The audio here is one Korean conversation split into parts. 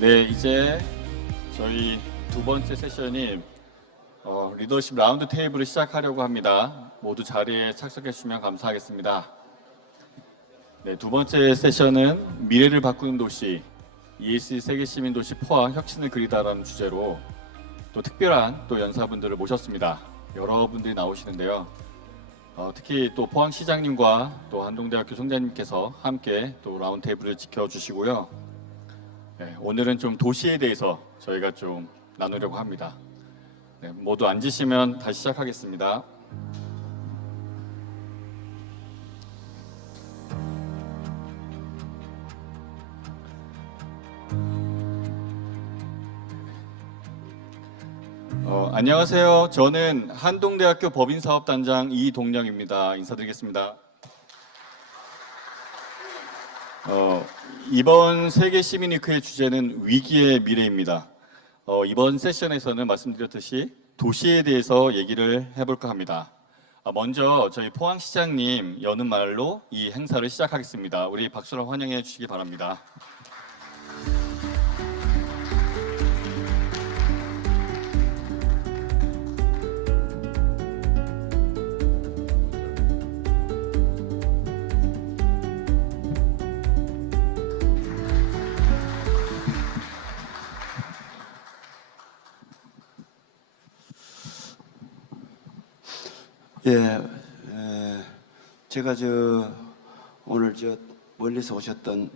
네, 이제 저희 두 번째 세션인 리더십 라운드 테이블을 시작하려고 합니다. 모두 자리에 착석해 주시면 감사하겠습니다. 네, 두 번째 세션은 미래를 바꾸는 도시, ESG 세계 시민 도시 포항 혁신을 그리다라는 주제로 또 특별한 또 연사분들을 모셨습니다. 여러분들이 나오시는데요. 특히 또 포항시장님과 또 한동대학교 총장님께서 함께 또 라운드 테이블을 지켜주시고요. 네, 오늘은 좀 도시에 대해서 저희가 좀 나누려고 합니다. 네, 모두 앉으시면 다시 시작하겠습니다. 안녕하세요. 저는 한동대학교 법인사업단장 이동령입니다. 인사드리겠습니다. 이번 세계 시민위크의 주제는 위기의 미래입니다. 이번 세션에서는 말씀드렸듯이 도시에 대해서 얘기를 해볼까 합니다. 먼저 저희 포항시장님 여는 말로 이 행사를 시작하겠습니다. 우리 박수로 환영해 주시기 바랍니다. 예, 제가 오늘 멀리서 오셨던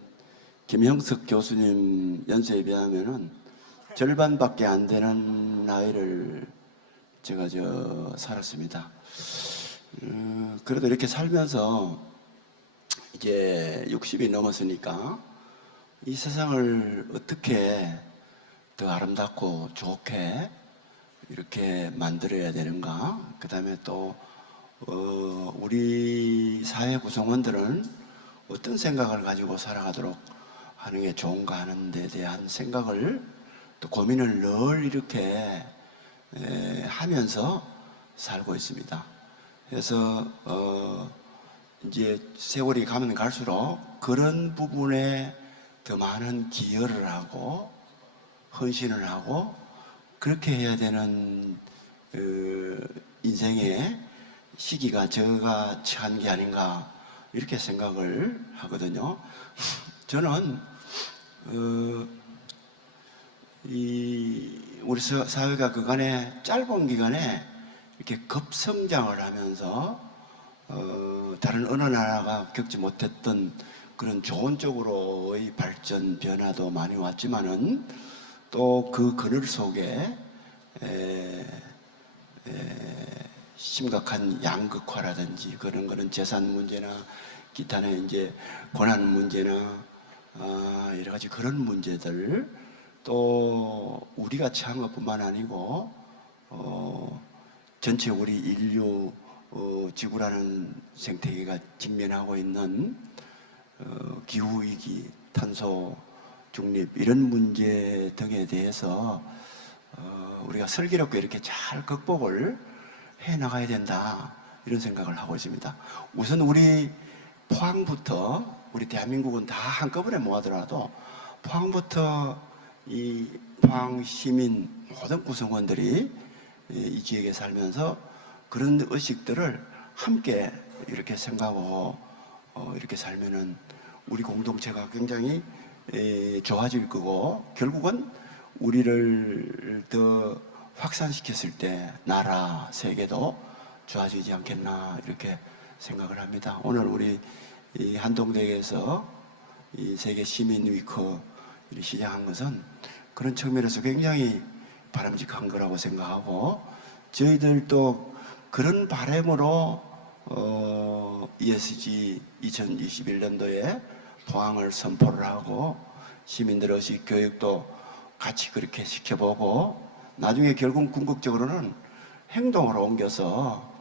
김형석 교수님 연세에 비하면은 절반밖에 안 되는 나이를 제가 살았습니다. 그래도 이렇게 살면서 이제 60이 넘었으니까 이 세상을 어떻게 더 아름답고 좋게 이렇게 만들어야 되는가? 그 다음에 또 우리 사회 구성원들은 어떤 생각을 가지고 살아가도록 하는 게 좋은가 하는 데 대한 생각을 또 고민을 늘 이렇게 하면서 살고 있습니다. 그래서 이제 세월이 가면 갈수록 그런 부분에 더 많은 기여를 하고 헌신을 하고 그렇게 해야 되는 인생의 시기가 제가 처한 게 아닌가 이렇게 생각을 하거든요. 저는 우리 사회가 그간에 짧은 기간에 이렇게 급성장을 하면서 다른 어느 나라가 겪지 못했던 그런 좋은 쪽으로의 발전 변화도 많이 왔지만은 또 그 그늘 속에 심각한 양극화라든지 그런 거는 재산 문제나 기타의 이제 고난 문제나 여러 가지 그런 문제들 또 우리가 처한 것뿐만 아니고 전체 우리 인류 지구라는 생태계가 직면하고 있는 기후위기, 탄소 중립 이런 문제 등에 대해서 우리가 슬기롭게 이렇게 잘 극복을 해 나가야 된다 이런 생각을 하고 있습니다. 우선 우리 포항부터 우리 대한민국은 다 한꺼번에 모아더라도 포항부터 이 포항 시민 모든 구성원들이 이 지역에 살면서 그런 의식들을 함께 이렇게 생각하고 이렇게 살면은 우리 공동체가 굉장히 좋아질 거고 결국은 우리를 더 확산시켰을 때 나라, 세계도 좋아지지 않겠나 이렇게 생각을 합니다. 오늘 우리 이 한동대에서 이 세계 시민 위크를 시작한 것은 그런 측면에서 굉장히 바람직한 거라고 생각하고 저희들도 그런 바람으로 ESG 2021년도에 포항을 선포를 하고 시민들 의식 교육도 같이 그렇게 시켜보고 나중에 결국 궁극적으로는 행동으로 옮겨서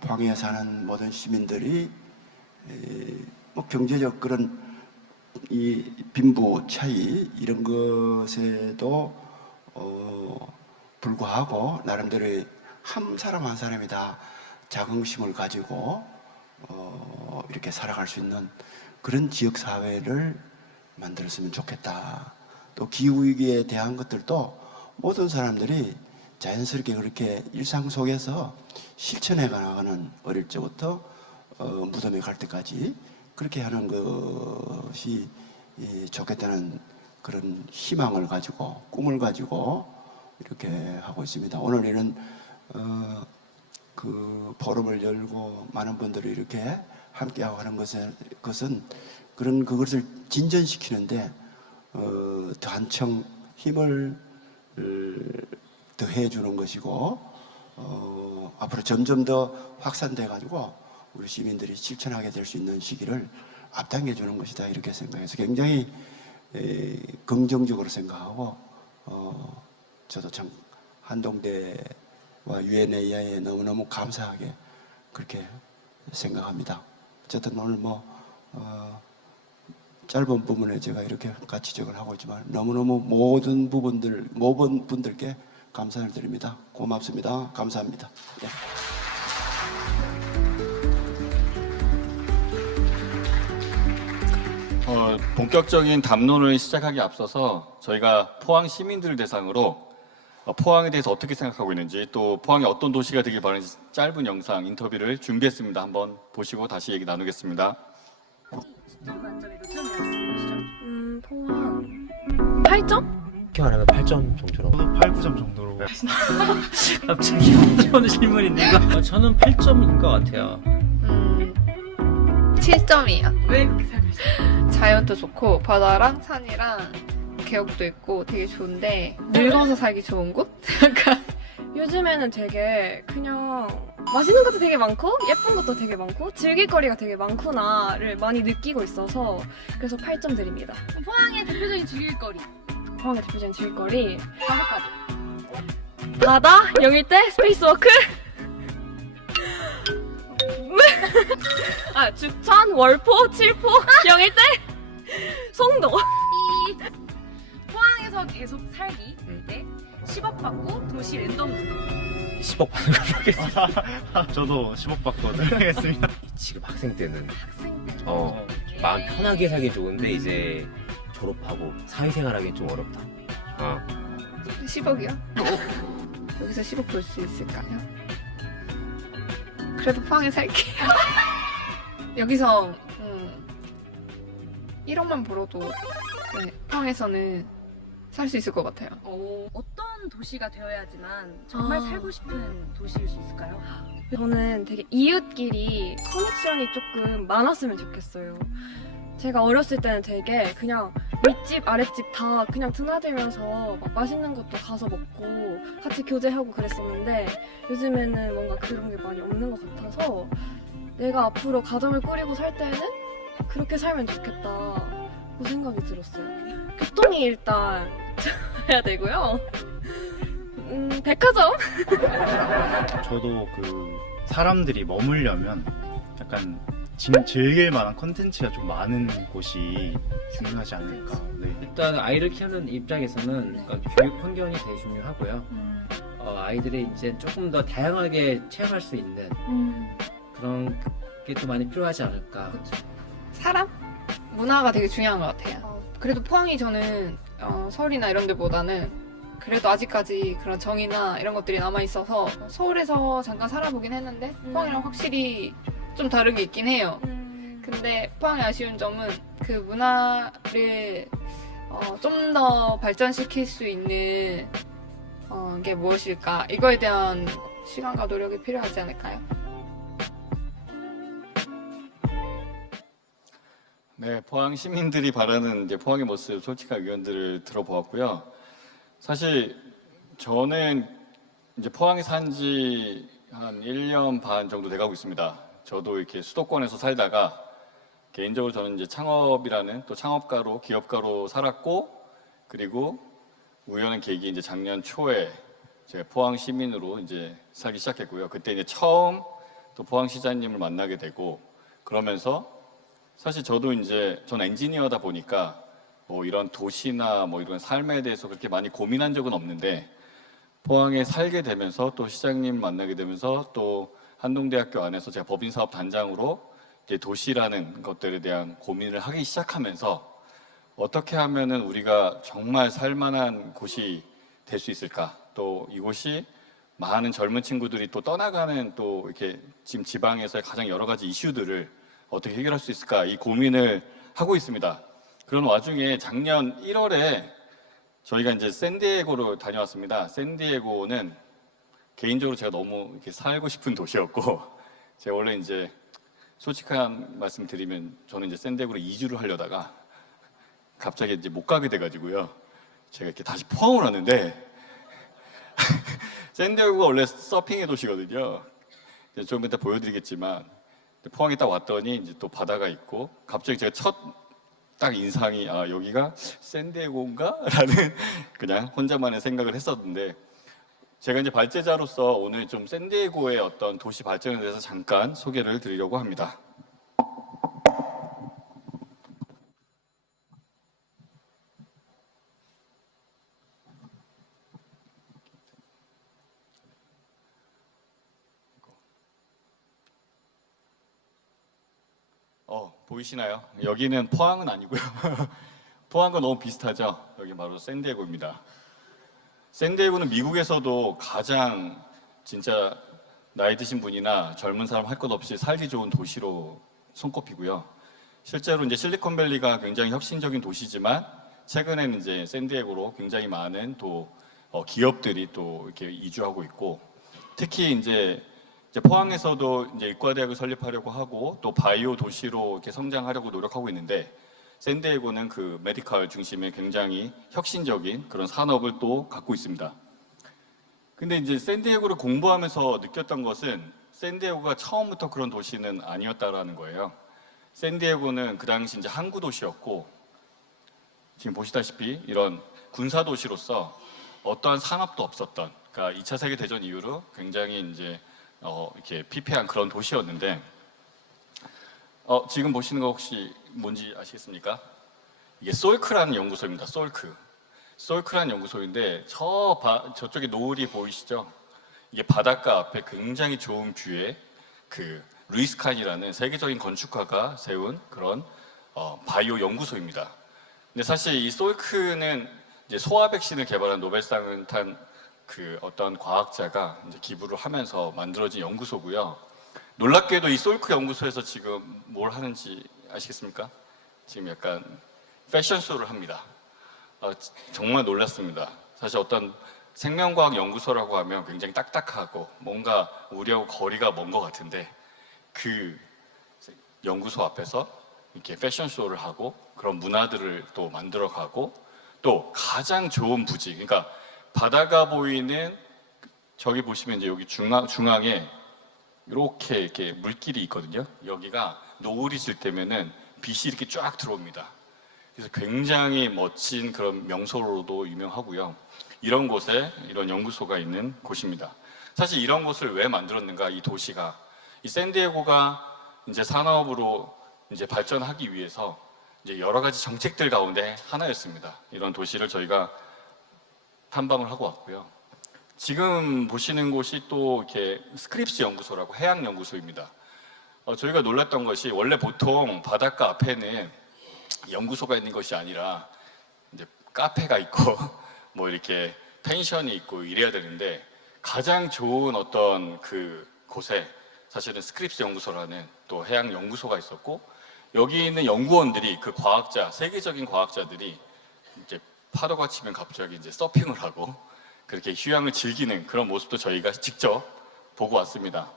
포항에 사는 모든 시민들이 뭐 경제적 그런 이 빈부 차이 이런 것에도 불구하고 나름대로의 한 사람 한 사람이 다 자긍심을 가지고 이렇게 살아갈 수 있는 그런 지역사회를 만들었으면 좋겠다 또 기후 위기에 대한 것들도 모든 사람들이 자연스럽게 그렇게 일상 속에서 실천해 나가는, 어릴 적부터 무덤에 갈 때까지 그렇게 하는 것이 좋겠다는 그런 희망을 가지고 꿈을 가지고 이렇게 하고 있습니다. 오늘 이런 그 포럼을 열고 많은 분들이 이렇게 함께하고 하는 것은 그것을 진전시키는데 더 한층 힘을 더해 주는 것이고, 앞으로 점점 더 확산돼 가지고 우리 시민들이 실천하게 될 수 있는 시기를 앞당겨 주는 것이다, 이렇게 생각해서 굉장히 긍정적으로 생각하고, 저도 참 한동대와 UNAI에 너무너무 감사하게 그렇게 생각합니다. 어쨌든 오늘 짧은 부분에 제가 이렇게 같이 적을 하고 있지만 너무너무 모든 분들께 감사를 드립니다. 고맙습니다. 감사합니다. 네. 본격적인 담론을 시작하기 앞서서 저희가 포항 시민들 대상으로 포항에 대해서 어떻게 생각하고 있는지, 또 포항이 어떤 도시가 되길 바라는지 짧은 영상 인터뷰를 준비했습니다. 한번 보시고 다시 얘기 나누겠습니다. 포항 8점? 쉽게 말하면 8점 정도로. 저도 8, 9점 정도로. 갑자기 어려운 질문인데 이거. 저는 8점인 것 같아요. 7점이요. 왜 그렇게 생각하세요? 자연도 좋고 바다랑 산이랑 계곡도 있고 되게 좋은데 늙어서 살기 좋은 곳? 약간 요즘에는 되게 그냥 맛있는 것도 되게 많고 예쁜 것도 되게 많고 즐길 거리가 되게 많구나를 많이 느끼고 있어서 그래서 8점 드립니다. 포항의 대표적인 즐길거리 포항의 대표적인 즐길거리 5가지. 바다, 영일대, 스페이스워크 주천, 월포, 칠포, 영일대, 송도. 이 포항에서 계속 살기 때 10억 받고 도시 랜덤 10억 받는 걸 모르겠어요. 저도 10억 받고 드리겠습니다. 지금 학생 때는 학생 때 마음 편하게 살기 좋은데 이제 졸업하고 사회생활하기 좀 어렵다. 10억이요? 여기서 10억 벌 수 있을까요? 그래도 포항에 살게요. 여기서 1억만 벌어도 네, 포항에서는 살 수 있을 것 같아요. 어떤 도시가 되어야지만 정말 살고 싶은 도시일 수 있을까요? 저는 되게 이웃끼리 커넥션이 조금 많았으면 좋겠어요. 제가 어렸을 때는 되게 그냥 윗집, 아랫집 다 그냥 드나들면서 막 맛있는 것도 가서 먹고 같이 교제하고 그랬었는데 요즘에는 뭔가 그런 게 많이 없는 것 같아서 내가 앞으로 가정을 꾸리고 살 때는 그렇게 살면 좋겠다고 생각이 들었어요. 교통이 일단 해야 되고요. 백화점? 저도 그 사람들이 머물려면 약간 즐길 만한 컨텐츠가 좀 많은 곳이 중요하지 않을까. 네. 일단 아이를 키우는 입장에서는 그러니까 교육 환경이 되게 중요하고요. 아이들이 이제 조금 더 다양하게 체험할 수 있는 그런 게 또 많이 필요하지 않을까. 사람? 문화가 되게 중요한 것 같아요. 그래도 포항이 저는 서울이나 이런 데보다는 그래도 아직까지 그런 정이나 이런 것들이 남아있어서 서울에서 잠깐 살아보긴 했는데 포항이랑 확실히 좀 다른 게 있긴 해요. 근데 포항의 아쉬운 점은 그 문화를 좀 더 발전시킬 수 있는 게 무엇일까? 이거에 대한 시간과 노력이 필요하지 않을까요? 네, 포항 시민들이 바라는 이제 포항의 모습, 솔직한 의견들을 들어보았고요. 사실 저는 이제 포항에 산 지 한 1년 반 정도 돼가고 있습니다. 저도 이렇게 수도권에서 살다가 개인적으로 저는 이제 창업이라는 또 창업가로, 기업가로 살았고, 그리고 우연한 계기 이제 작년 초에 제가 포항 시민으로 이제 살기 시작했고요. 그때 이제 처음 또 포항 시장님을 만나게 되고, 그러면서 사실 저도 이제 전 엔지니어다 보니까 뭐 이런 도시나 뭐 이런 삶에 대해서 그렇게 많이 고민한 적은 없는데, 포항에 살게 되면서 또 시장님 만나게 되면서 또 한동대학교 안에서 제가 법인사업 단장으로 이제 도시라는 것들에 대한 고민을 하기 시작하면서 어떻게 하면은 우리가 정말 살만한 곳이 될 수 있을까? 또 이곳이 많은 젊은 친구들이 또 떠나가는 또 이렇게 지금 지방에서의 가장 여러 가지 이슈들을 어떻게 해결할 수 있을까? 이 고민을 하고 있습니다. 그런 와중에 작년 1월에 저희가 이제 샌디에고로 다녀왔습니다. 샌디에고는 개인적으로 제가 너무 이렇게 살고 싶은 도시였고, 제가 원래 이제 솔직한 말씀 드리면 저는 이제 샌디에고로 이주를 하려다가 갑자기 이제 못 가게 돼가지고요. 제가 이렇게 다시 포항을 왔는데 샌디에고가 원래 서핑의 도시거든요. 좀 이따 보여드리겠지만 포항에 딱 왔더니 이제 또 바다가 있고 갑자기 제가 첫 딱 인상이 아 여기가 샌디에고인가? 라는 그냥 혼자만의 생각을 했었는데 제가 이제 발제자로서 오늘 좀 샌디에고의 어떤 도시 발전에 대해서 잠깐 소개를 드리려고 합니다. 보이시나요? 여기는 포항은 아니고요. 포항과 너무 비슷하죠? 여기 바로 샌디에고입니다. 샌디에고는 미국에서도 가장 진짜 나이 드신 분이나 젊은 사람 할 것 없이 살기 좋은 도시로 손꼽히고요. 실제로 이제 실리콘밸리가 굉장히 혁신적인 도시지만 최근에는 이제 샌디에고로 굉장히 많은 또 기업들이 또 이렇게 이주하고 있고 특히 이제 포항에서도 이제 의과대학을 설립하려고 하고 또 바이오 도시로 이렇게 성장하려고 노력하고 있는데 샌디에고는 그 메디컬 중심의 굉장히 혁신적인 그런 산업을 또 갖고 있습니다. 근데 이제 샌디에고를 공부하면서 느꼈던 것은 샌디에고가 처음부터 그런 도시는 아니었다라는 거예요. 샌디에고는 그 당시 이제 항구 도시였고 지금 보시다시피 이런 군사 도시로서 어떠한 산업도 없었던 그러니까 2차 세계 대전 이후로 굉장히 이제 이렇게 피폐한 그런 도시였는데 지금 보시는 거 혹시 뭔지 아시겠습니까? 이게 솔크라는 연구소입니다. 솔크라는 연구소인데 저쪽에 노을이 보이시죠? 이게 바닷가 앞에 굉장히 좋은 뷰에 그 루이스 칸이라는 세계적인 건축가가 세운 그런 바이오 연구소입니다. 근데 사실 이 솔크는 이제 소화 백신을 개발한 노벨상을 탄 그 어떤 과학자가 이제 기부를 하면서 만들어진 연구소고요. 놀랍게도 이 솔크 연구소에서 지금 뭘 하는지 아시겠습니까? 지금 약간 패션쇼를 합니다. 정말 놀랐습니다. 사실 어떤 생명과학 연구소라고 하면 굉장히 딱딱하고 뭔가 우리하고 거리가 먼 것 같은데 그 연구소 앞에서 이렇게 패션쇼를 하고 그런 문화들을 또 만들어가고 또 가장 좋은 부지, 그러니까 바다가 보이는 저기 보시면 이제 여기 중앙에 이렇게 물길이 있거든요. 여기가 노을이 질 때면은 빛이 이렇게 쫙 들어옵니다. 그래서 굉장히 멋진 그런 명소로도 유명하고요. 이런 곳에 이런 연구소가 있는 곳입니다. 사실 이런 곳을 왜 만들었는가? 이 도시가 이 샌디에고가 이제 산업으로 이제 발전하기 위해서 이제 여러 가지 정책들 가운데 하나였습니다. 이런 도시를 저희가 탐방을 하고 왔고요. 지금 보시는 곳이 또 이렇게 스크립스 연구소라고 해양 연구소입니다. 저희가 놀랐던 것이 원래 보통 바닷가 앞에는 연구소가 있는 것이 아니라 이제 카페가 있고 뭐 이렇게 펜션이 있고 이래야 되는데 가장 좋은 어떤 그 곳에 사실은 스크립스 연구소라는 또 해양 연구소가 있었고 여기 있는 연구원들이 그 과학자 세계적인 과학자들이 이제 파도가 치면 갑자기 이제 서핑을 하고 그렇게 휴양을 즐기는 그런 모습도 저희가 직접 보고 왔습니다.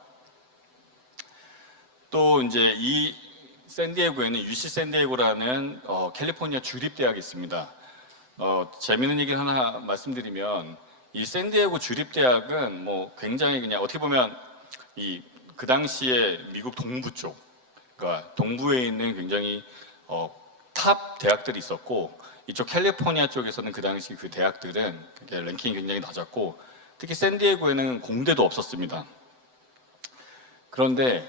또 이제 이 샌디에고에는 UC 샌디에고라는 캘리포니아 주립대학이 있습니다. 재미있는 얘기를 하나 말씀드리면 이 샌디에고 주립대학은 뭐 굉장히 그냥 어떻게 보면 그 당시에 미국 동부 쪽, 그러니까 동부에 있는 굉장히 탑 대학들이 있었고 이쪽 캘리포니아 쪽에서는 그 당시 그 대학들은 랭킹이 굉장히 낮았고 특히 샌디에고에는 공대도 없었습니다. 그런데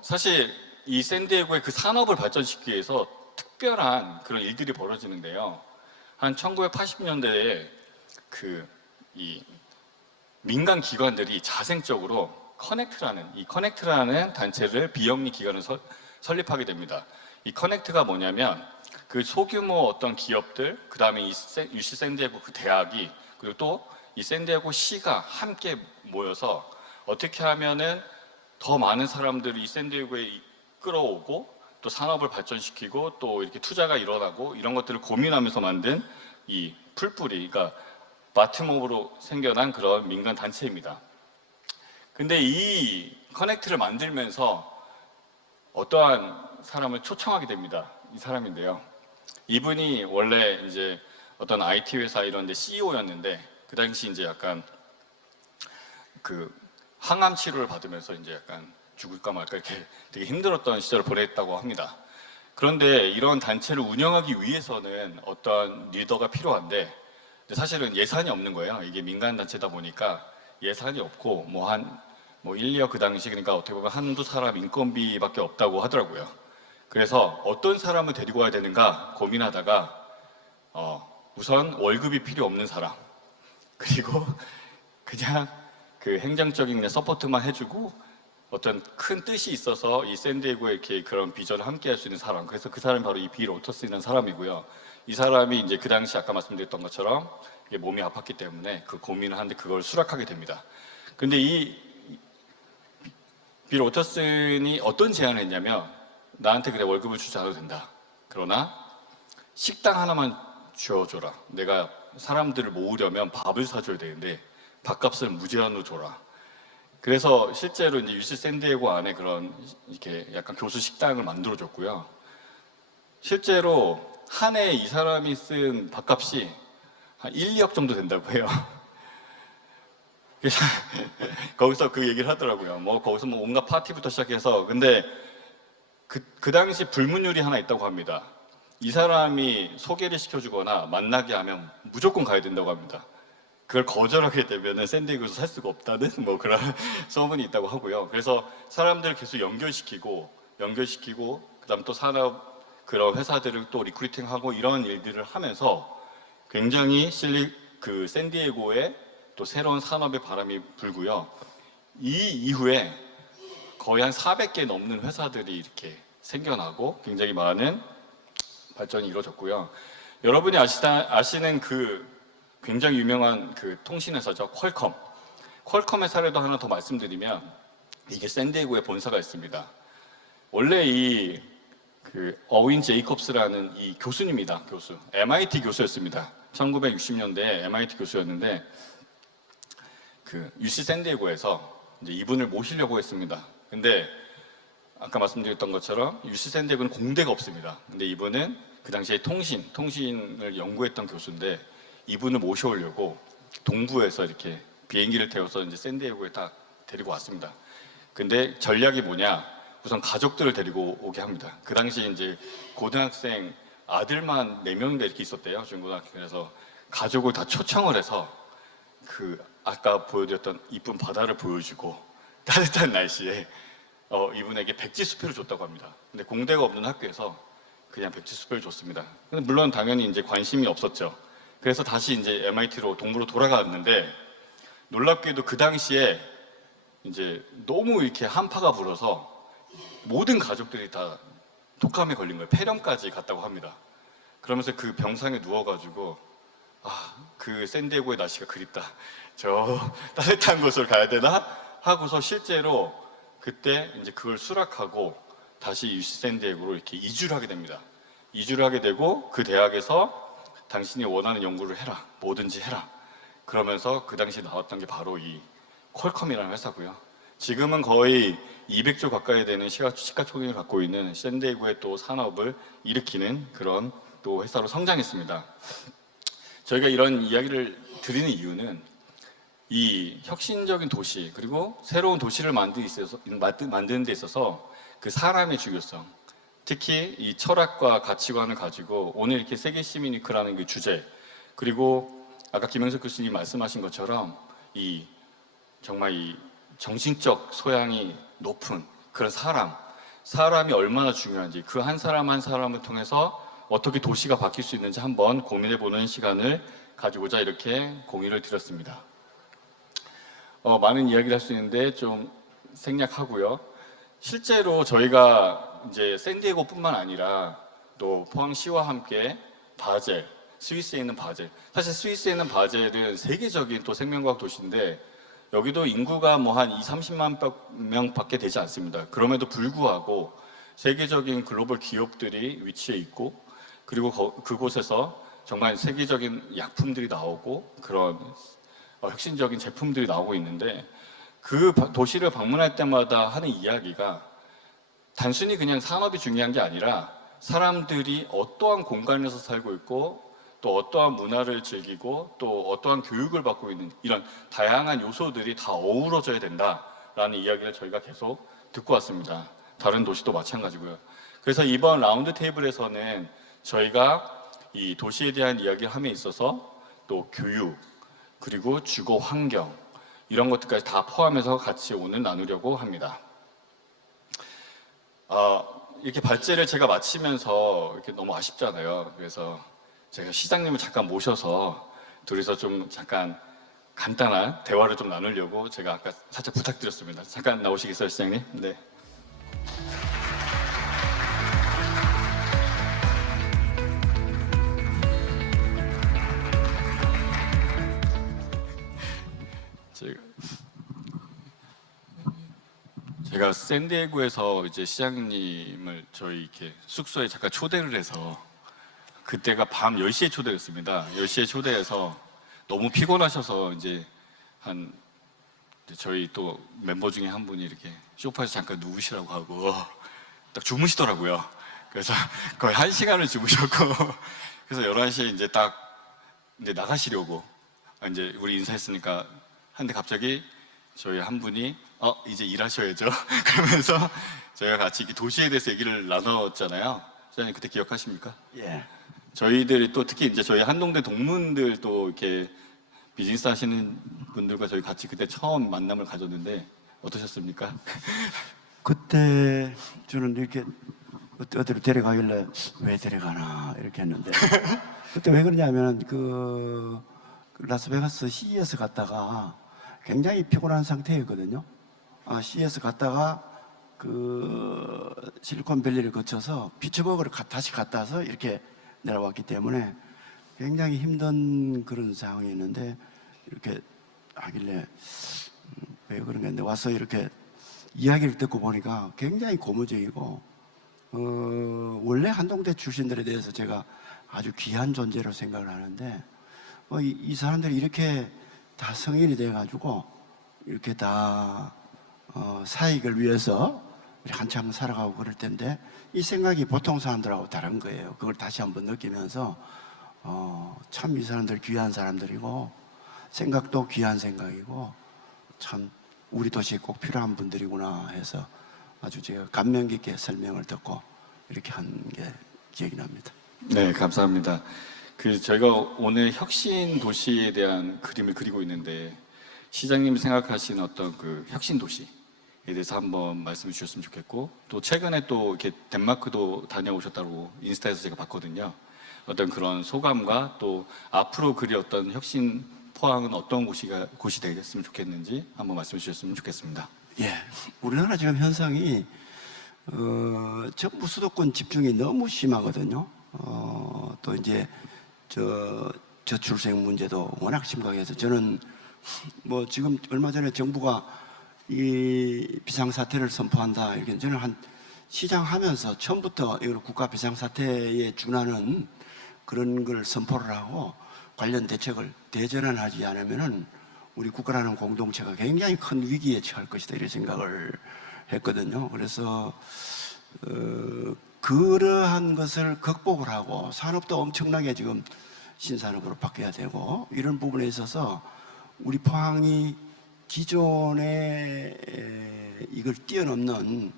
사실 이 샌디에고의 그 산업을 발전시키기 위해서 특별한 그런 일들이 벌어지는데요. 한 1980년대에 이 민간 기관들이 자생적으로 이 커넥트라는 단체를 비영리 기관을 설립하게 됩니다. 이 커넥트가 뭐냐면 그 소규모 어떤 기업들, 그 다음에 이 UC 샌디에고 그 대학이, 그리고 또 이 샌디에고 시가 함께 모여서 어떻게 하면은 더 많은 사람들을 이 샌디에고에 끌어오고 또 산업을 발전시키고 또 이렇게 투자가 일어나고 이런 것들을 고민하면서 만든 이 풀뿌리, 그러니까 바트몸으로 생겨난 그런 민간 단체입니다. 근데 이 커넥트를 만들면서 어떠한 사람을 초청하게 됩니다. 이 사람인데요. 이분이 원래 이제 어떤 IT 회사 이런 데 CEO였는데 그 당시 이제 약간 그 항암 치료를 받으면서 이제 약간 죽을까 말까 이렇게 되게 힘들었던 시절을 보냈다고 합니다. 그런데 이런 단체를 운영하기 위해서는 어떤 리더가 필요한데 사실은 예산이 없는 거예요. 이게 민간 단체다 보니까 예산이 없고 뭐 1, 2억 그 당시, 그러니까 어떻게 보면 한두 사람 인건비밖에 없다고 하더라고요. 그래서 어떤 사람을 데리고 와야 되는가 고민하다가 우선 월급이 필요 없는 사람, 그리고 그냥 그 행정적인 그냥 서포트만 해주고 어떤 큰 뜻이 있어서 이 샌디에고에 이렇게 그런 비전을 함께 할 수 있는 사람, 그래서 그 사람이 바로 이 빌 오터스라는 사람이고요. 이 사람이 이제 그 당시 아까 말씀드렸던 것처럼 몸이 아팠기 때문에 그 고민을 하는데 그걸 수락하게 됩니다. 근데 이 빌 오터슨이 어떤 제안을 했냐면, 나한테 그래 월급을 주지 않아도 된다. 그러나 식당 하나만 줘줘라. 내가 사람들을 모으려면 밥을 사줘야 되는데 밥값을 무제한으로 줘라. 그래서 실제로 이제 UC 샌디에고 안에 그런 이렇게 약간 교수 식당을 만들어줬고요. 실제로 한 해에 이 사람이 쓴 밥값이 한 1, 2억 정도 된다고 해요. 그래서 거기서 그 얘기를 하더라고요. 뭐 거기서 뭐 온갖 파티부터 시작해서, 근데 그 당시 불문율이 하나 있다고 합니다. 이 사람이 소개를 시켜주거나 만나게 하면 무조건 가야 된다고 합니다. 그걸 거절하게 되면은 샌디에고에서 살 수가 없다는 뭐 그런 소문이 있다고 하고요. 그래서 사람들을 계속 연결시키고 그다음 또 산업 그런 회사들을 또 리크루팅하고 이런 일들을 하면서 굉장히 그 샌디에고에 또 새로운 산업의 바람이 불고요. 이 이후에 거의 한 400개 넘는 회사들이 이렇게 생겨나고 굉장히 많은 발전이 이루어졌고요. 여러분이 아시는 그 굉장히 유명한 그 통신회사죠. 퀄컴의 사례도 하나 더 말씀드리면, 이게 샌디에고에 본사가 있습니다. 원래 그 어윈 제이콥스라는 이 교수님이다. 교수. MIT 교수였습니다. 1960년대에 MIT 교수였는데 그 UC 샌디에고에서 이제 이분을 모시려고 했습니다. 근데 아까 말씀드렸던 것처럼 UC 샌디에고는 공대가 없습니다. 근데 이분은 그 당시에 통신을 연구했던 교수인데 이분을 모셔오려고 동부에서 이렇게 비행기를 태워서 이제 샌디에고에 딱 데리고 왔습니다. 근데 전략이 뭐냐? 우선 가족들을 데리고 오게 합니다. 그 당시에 이제 고등학생 아들만 4명인가 이렇게 있었대요. 중고등학교. 그래서 가족을 다 초청을 해서 그 아까 보여드렸던 이쁜 바다를 보여주고 따뜻한 날씨에 이분에게 백지 수표를 줬다고 합니다. 근데 공대가 없는 학교에서 그냥 백지 수표를 줬습니다. 근데 물론 당연히 이제 관심이 없었죠. 그래서 다시 이제 MIT로 동부로 돌아갔는데 놀랍게도 그 당시에 이제 너무 이렇게 한파가 불어서 모든 가족들이 다 독감에 걸린 거예요. 폐렴까지 갔다고 합니다. 그러면서 그 병상에 누워가지고 그 샌디에고의 날씨가 그립다. 저 따뜻한 곳을 가야 되나? 하고서 실제로 그때 이제 그걸 수락하고 다시 UC 샌디에고로 이렇게 이주를 하게 됩니다. 이주를 하게 되고 그 대학에서 당신이 원하는 연구를 해라. 뭐든지 해라. 그러면서 그 당시 나왔던 게 바로 이 퀄컴이라는 회사고요. 지금은 거의 200조 가까이 되는 시가총액을 갖고 있는 샌디에고의 또 산업을 일으키는 그런 또 회사로 성장했습니다. 저희가 이런 이야기를 드리는 이유는 이 혁신적인 도시 그리고 새로운 도시를 만드는 데 있어서 그 사람의 중요성, 특히 이 철학과 가치관을 가지고 오늘 이렇게 세계 시민위크라는 그 주제, 그리고 아까 김영석 교수님이 말씀하신 것처럼 정말 이 정신적 소양이 높은 그런 사람이 얼마나 중요한지, 그 한 사람 한 사람을 통해서 어떻게 도시가 바뀔 수 있는지 한번 고민해보는 시간을 가지고자 이렇게 공유를 드렸습니다. 많은 이야기를 할 수 있는데 좀 생략하고요. 실제로 저희가 이제 샌디에고뿐만 아니라 또 포항시와 함께 바젤, 스위스에 있는 바젤. 사실 스위스에 있는 바젤은 세계적인 또 생명과학 도시인데 여기도 인구가 뭐 한 30만 명밖에 되지 않습니다. 그럼에도 불구하고 세계적인 글로벌 기업들이 위치해 있고 그리고 그곳에서 정말 세계적인 약품들이 나오고 그런 혁신적인 제품들이 나오고 있는데 그 도시를 방문할 때마다 하는 이야기가 단순히 그냥 산업이 중요한 게 아니라 사람들이 어떠한 공간에서 살고 있고 또 어떠한 문화를 즐기고 또 어떠한 교육을 받고 있는 이런 다양한 요소들이 다 어우러져야 된다라는 이야기를 저희가 계속 듣고 왔습니다. 다른 도시도 마찬가지고요. 그래서 이번 라운드 테이블에서는 저희가 이 도시에 대한 이야기를 함에 있어서 또 교육 그리고 주거 환경 이런 것들까지 다 포함해서 같이 오늘 나누려고 합니다. 이렇게 발제를 제가 마치면서 이렇게 너무 아쉽잖아요. 그래서 제가 시장님을 잠깐 모셔서 둘이서 좀 잠깐 간단한 대화를 좀 나누려고 제가 아까 살짝 부탁드렸습니다. 잠깐 나오시겠어요, 시장님? 네. 제가 샌디에고에서 이제 시장님을 저희 이렇게 숙소에 잠깐 초대를 해서 그때가 밤 10시에 초대했습니다. 10시에 초대해서 너무 피곤하셔서 이제 저희 또 멤버 중에 한 분이 이렇게 소파에서 잠깐 누우시라고 하고 딱 주무시더라고요. 그래서 거의 1시간을 주무셨고 그래서 11시에 이제 딱 이제 나가시려고 이제 우리 인사했으니까 한데 갑자기 저희 한 분이 이제 일하셔야죠. 그러면서 저희가 같이 도시에 대해서 얘기를 나눴잖아요. 시장님 그때 기억하십니까? 예. 저희들이 또 특히 이제 저희 한동대 동문들 또 이렇게 비즈니스 하시는 분들과 저희 같이 그때 처음 만남을 가졌는데 어떠셨습니까? 그때 저는 이렇게 어디로 데려가길래 왜 데려가나 이렇게 했는데 그때 왜 그러냐면 그 라스베가스 CES 갔다가 굉장히 피곤한 상태였거든요. CES 갔다가 그 실리콘밸리를 거쳐서 피츠버그를 다시 갔다 와서 이렇게 내려왔기 때문에 굉장히 힘든 그런 상황이었는데 이렇게 하길래 왜 그런가 했는데 와서 이렇게 이야기를 듣고 보니까 굉장히 고무적이고 원래 한동대 출신들에 대해서 제가 아주 귀한 존재로 생각을 하는데 이 사람들이 이렇게 다 성인이 돼가지고 이렇게 다 사익을 위해서 한참 살아가고 그럴 텐데 이 생각이 보통 사람들하고 다른 거예요. 그걸 다시 한번 느끼면서 참 이 사람들 귀한 사람들이고 생각도 귀한 생각이고 참 우리 도시에 꼭 필요한 분들이구나 해서 아주 제가 감명 깊게 설명을 듣고 이렇게 한 게 기억이 납니다. 네, 감사합니다. 저희가 오늘 혁신 도시에 대한 그림을 그리고 있는데 시장님이 생각하시는 어떤 그 혁신 도시에 대해서 한번 말씀해 주셨으면 좋겠고 또 최근에 또 이렇게 덴마크도 다녀오셨다고 인스타에서 제가 봤거든요. 어떤 그런 소감과 또 앞으로 그리 어떤 혁신 포항은 어떤 곳이 되겠으면 좋겠는지 한번 말씀해 주셨으면 좋겠습니다. 예, 우리나라 지금 현상이 정부 수도권 집중이 너무 심하거든요. 또 이제 저출생 문제도 워낙 심각해서 저는 뭐 지금 얼마 전에 정부가 이 비상사태를 선포한다 이렇게 저는 한 시장하면서 처음부터 이걸 국가 비상사태에 준하는 그런 걸 선포를 하고 관련 대책을 대전환하지 않으면은 우리 국가라는 공동체가 굉장히 큰 위기에 처할 것이다 이런 생각을 했거든요. 그래서 그러한 것을 극복을 하고 산업도 엄청나게 지금 신산업으로 바뀌어야 되고 이런 부분에 있어서 우리 포항이 기존에 이걸 뛰어넘는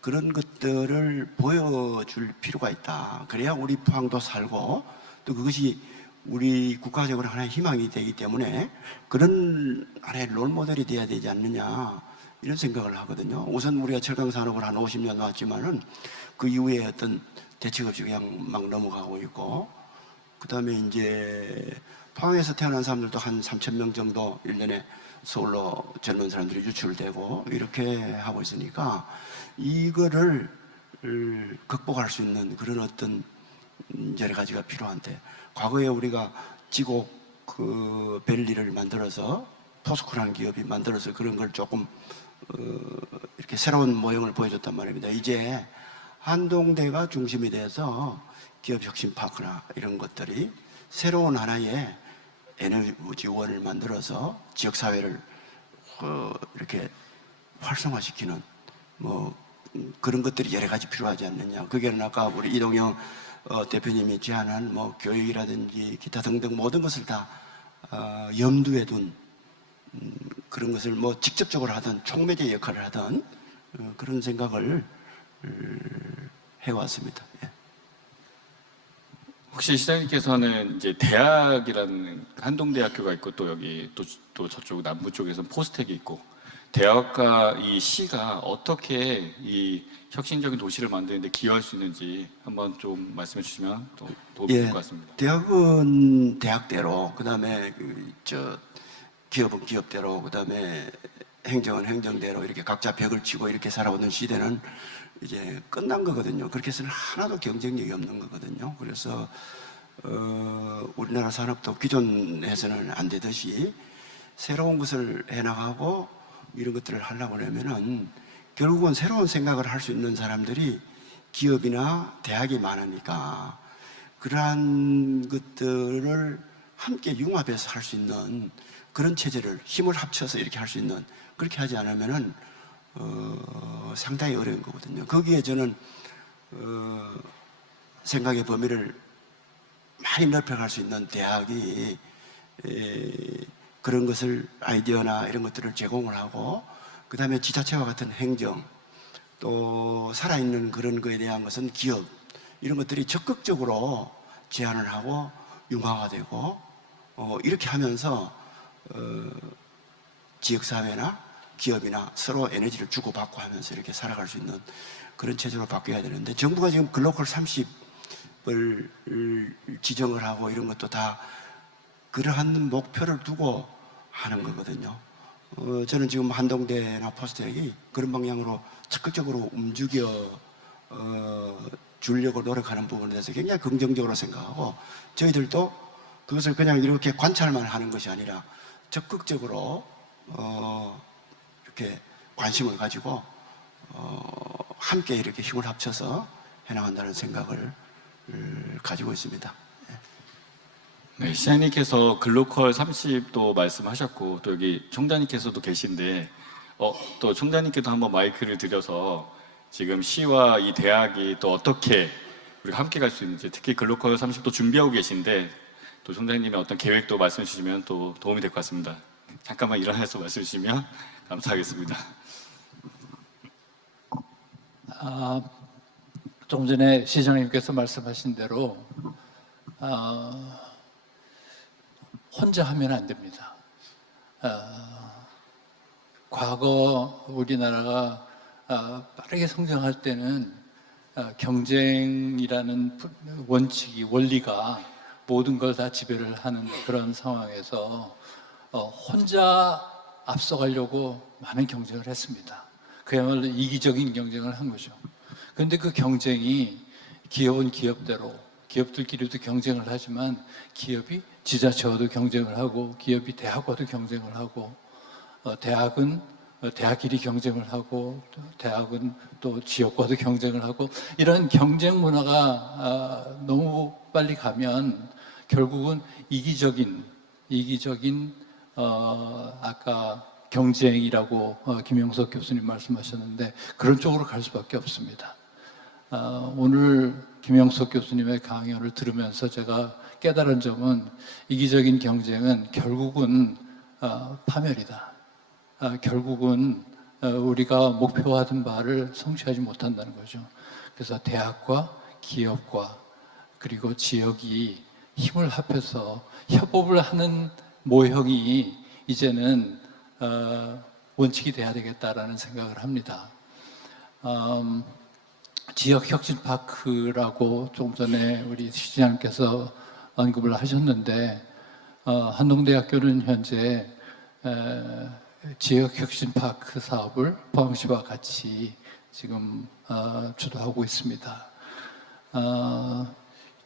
그런 것들을 보여줄 필요가 있다. 그래야 우리 포항도 살고 또 그것이 우리 국가적으로 하나의 희망이 되기 때문에 그런 하나의 롤모델이 돼야 되지 않느냐 이런 생각을 하거든요. 우선 우리가 철강산업을 한 50년 놨지만은 그 이후에 어떤 대책 없이 그냥 막 넘어가고 있고 그 다음에 이제 포항에서 태어난 사람들도 한 3천 명 정도 1년에 서울로 젊은 사람들이 유출되고 이렇게 하고 있으니까 이거를 극복할 수 있는 그런 어떤 여러 가지가 필요한데, 과거에 우리가 지곡 그 벨리를 만들어서 포스코라는 기업이 만들어서 그런 걸 조금 이렇게 새로운 모형을 보여줬단 말입니다. 이제 한동대가 중심이 돼서 기업 혁신 파크나 이런 것들이 새로운 하나의 에너지원을 만들어서 지역 사회를 이렇게 활성화시키는 뭐 그런 것들이 여러 가지 필요하지 않느냐. 그게 아까 우리 이동영 대표님이 제안한 뭐 교육이라든지 기타 등등 모든 것을 다 염두에 둔 그런 것을 뭐 직접적으로 하든 촉매제 역할을 하든 그런 생각을 해왔습니다. 예. 혹시 시장님께서는 이제 대학이라는 한동대학교가 있고 또 여기 또 저쪽 남부 쪽에서는 포스텍이 있고 대학과 이 시가 어떻게 이 혁신적인 도시를 만드는데 기여할 수 있는지 한번 좀 말씀해 주시면 또 도움이 될 것 같습니다. 대학은 대학대로, 그다음에 기업은 기업대로, 그다음에 행정은 행정대로 이렇게 각자 벽을 치고 이렇게 살아오는 시대는 이제 끝난 거거든요. 그렇게 해서는 하나도 경쟁력이 없는 거거든요. 그래서 우리나라 산업도 기존에서는 안 되듯이 새로운 것을 해나가고 이런 것들을 하려고 하면은 결국은 새로운 생각을 할 수 있는 사람들이 기업이나 대학이 많으니까 그러한 것들을 함께 융합해서 할 수 있는 그런 체제를 힘을 합쳐서 이렇게 할 수 있는, 그렇게 하지 않으면은 상당히 어려운 거거든요. 거기에 저는 생각의 범위를 많이 넓혀갈 수 있는 대학이 그런 것을 아이디어나 이런 것들을 제공을 하고, 그 다음에 지자체와 같은 행정, 또 살아있는 그런 거에 대한 것은 기업, 이런 것들이 적극적으로 제안을 하고 융화가 되고 이렇게 하면서 지역사회나 기업이나 서로 에너지를 주고받고 하면서 이렇게 살아갈 수 있는 그런 체제로 바뀌어야 되는데, 정부가 지금 글로컬 30을 지정을 하고 이런 것도 다 그러한 목표를 두고 하는 거거든요. 저는 지금 한동대나 포스텍이 그런 방향으로 적극적으로 움직여 주려고 노력하는 부분에 대해서 굉장히 긍정적으로 생각하고, 저희들도 그것을 그냥 이렇게 관찰만 하는 것이 아니라 적극적으로 이렇게 관심을 가지고 함께 이렇게 힘을 합쳐서 해나간다는 생각을 가지고 있습니다. 네, 시장님께서 글로컬 30도 말씀하셨고 또 여기 총장님께서도 계신데 또 총장님께도 한번 마이크를 드려서 지금 시와 이 대학이 또 어떻게 우리가 함께 갈 수 있는지, 특히 글로컬 30도 준비하고 계신데 또 총장님의 어떤 계획도 말씀해 주시면 또 도움이 될 것 같습니다. 잠깐만 일어나서 말씀해 주시면 감사하겠습니다. 조금 전에 시장님께서 말씀하신 대로 혼자 하면 안 됩니다. 과거 우리나라가 빠르게 성장할 때는 경쟁이라는 원리가 모든 걸 다 지배를 하는 그런 상황에서 혼자 앞서가려고 많은 경쟁을 했습니다. 그야말로 이기적인 경쟁을 한 거죠. 그런데 그 경쟁이 기업은 기업대로, 기업들끼리도 경쟁을 하지만 기업이 지자체와도 경쟁을 하고 기업이 대학과도 경쟁을 하고 대학은 대학끼리 경쟁을 하고 대학은 또 지역과도 경쟁을 하고, 이런 경쟁 문화가 너무 빨리 가면 결국은 이기적인 아까 경쟁이라고 김영석 교수님 말씀하셨는데 그런 쪽으로 갈 수밖에 없습니다. 오늘 김영석 교수님의 강연을 들으면서 제가 깨달은 점은 이기적인 경쟁은 결국은 파멸이다. 결국은 우리가 목표하던 바를 성취하지 못한다는 거죠. 그래서 대학과 기업과 그리고 지역이 힘을 합해서 협업을 하는 모형이 이제는 원칙이 돼야 되겠다라는 생각을 합니다. 지역혁신파크라고 조금 전에 우리 시장님께서 언급을 하셨는데 한동대학교는 현재 지역혁신파크 사업을 포항시와 같이 지금 주도하고 있습니다.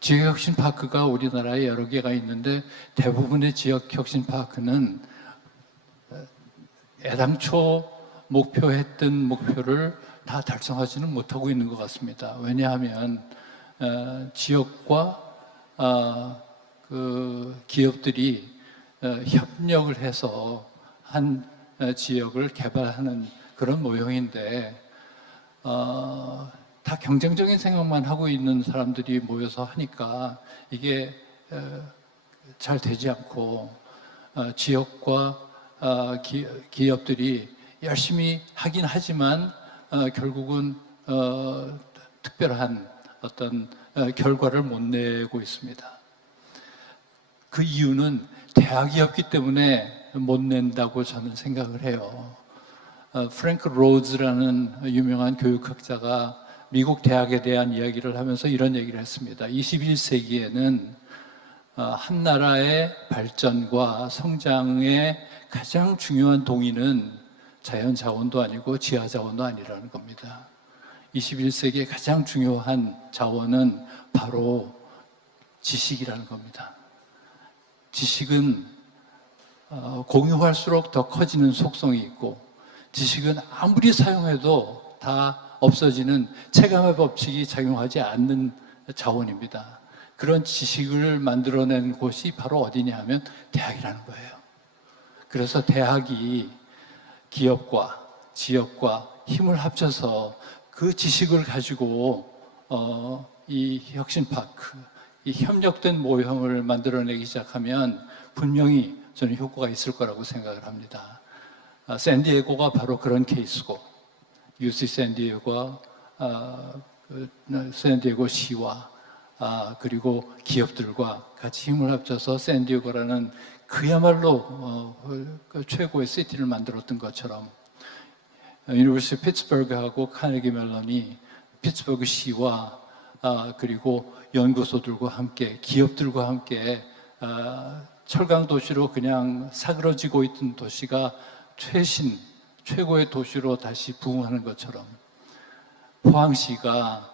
지역혁신파크가 우리나라에 여러 개가 있는데 대부분의 지역혁신파크는 애당초 목표했던 목표를 다 달성하지는 못하고 있는 것 같습니다. 왜냐하면 지역과 그 기업들이 협력을 해서 한 지역을 개발하는 그런 모형인데 다 경쟁적인 생각만 하고 있는 사람들이 모여서 하니까 이게 잘 되지 않고 지역과 기업들이 열심히 하긴 하지만 결국은 특별한 어떤 결과를 못 내고 있습니다. 그 이유는 대학이었기 때문에 못 낸다고 저는 생각을 해요. 프랭크 로즈라는 유명한 교육학자가 미국 대학에 대한 이야기를 하면서 이런 얘기를 했습니다. 21세기에는 한 나라의 발전과 성장의 가장 중요한 동인은 자연 자원도 아니고 지하 자원도 아니라는 겁니다. 21세기의 가장 중요한 자원은 바로 지식이라는 겁니다. 지식은 공유할수록 더 커지는 속성이 있고, 지식은 아무리 사용해도 다 없어지는 체감의 법칙이 작용하지 않는 자원입니다. 그런 지식을 만들어낸 곳이 바로 어디냐 하면 대학이라는 거예요. 그래서 대학이 기업과 지역과 힘을 합쳐서 그 지식을 가지고 이 혁신파크, 이 협력된 모형을 만들어내기 시작하면 분명히 저는 효과가 있을 거라고 생각을 합니다. 샌디에고가 바로 그런 케이스고, UC 샌디에고와 샌디에고 시와 그리고 기업들과 같이 힘을 합쳐서 샌디에고라는 그야말로 최고의 시티를 만들었던 것처럼 유니버시티 피츠버그하고 카네기 멜론이 피츠버그 시와 그리고 연구소들과 함께 기업들과 함께 철강 도시로 그냥 사그러지고 있던 도시가 최고의 도시로 다시 부흥하는 것처럼 포항시가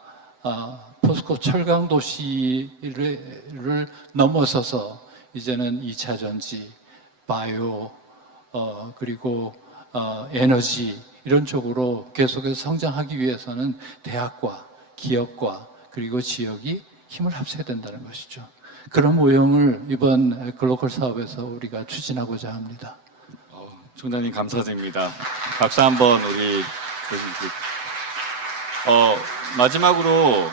포스코 철강 도시를 넘어서서 이제는 2차 전지, 바이오, 그리고 에너지 이런 쪽으로 계속해서 성장하기 위해서는 대학과 기업과 그리고 지역이 힘을 합쳐야 된다는 것이죠. 그런 모형을 이번 글로컬 사업에서 우리가 추진하고자 합니다. 총장님 감사드립니다. 박수 한번 우리 마지막으로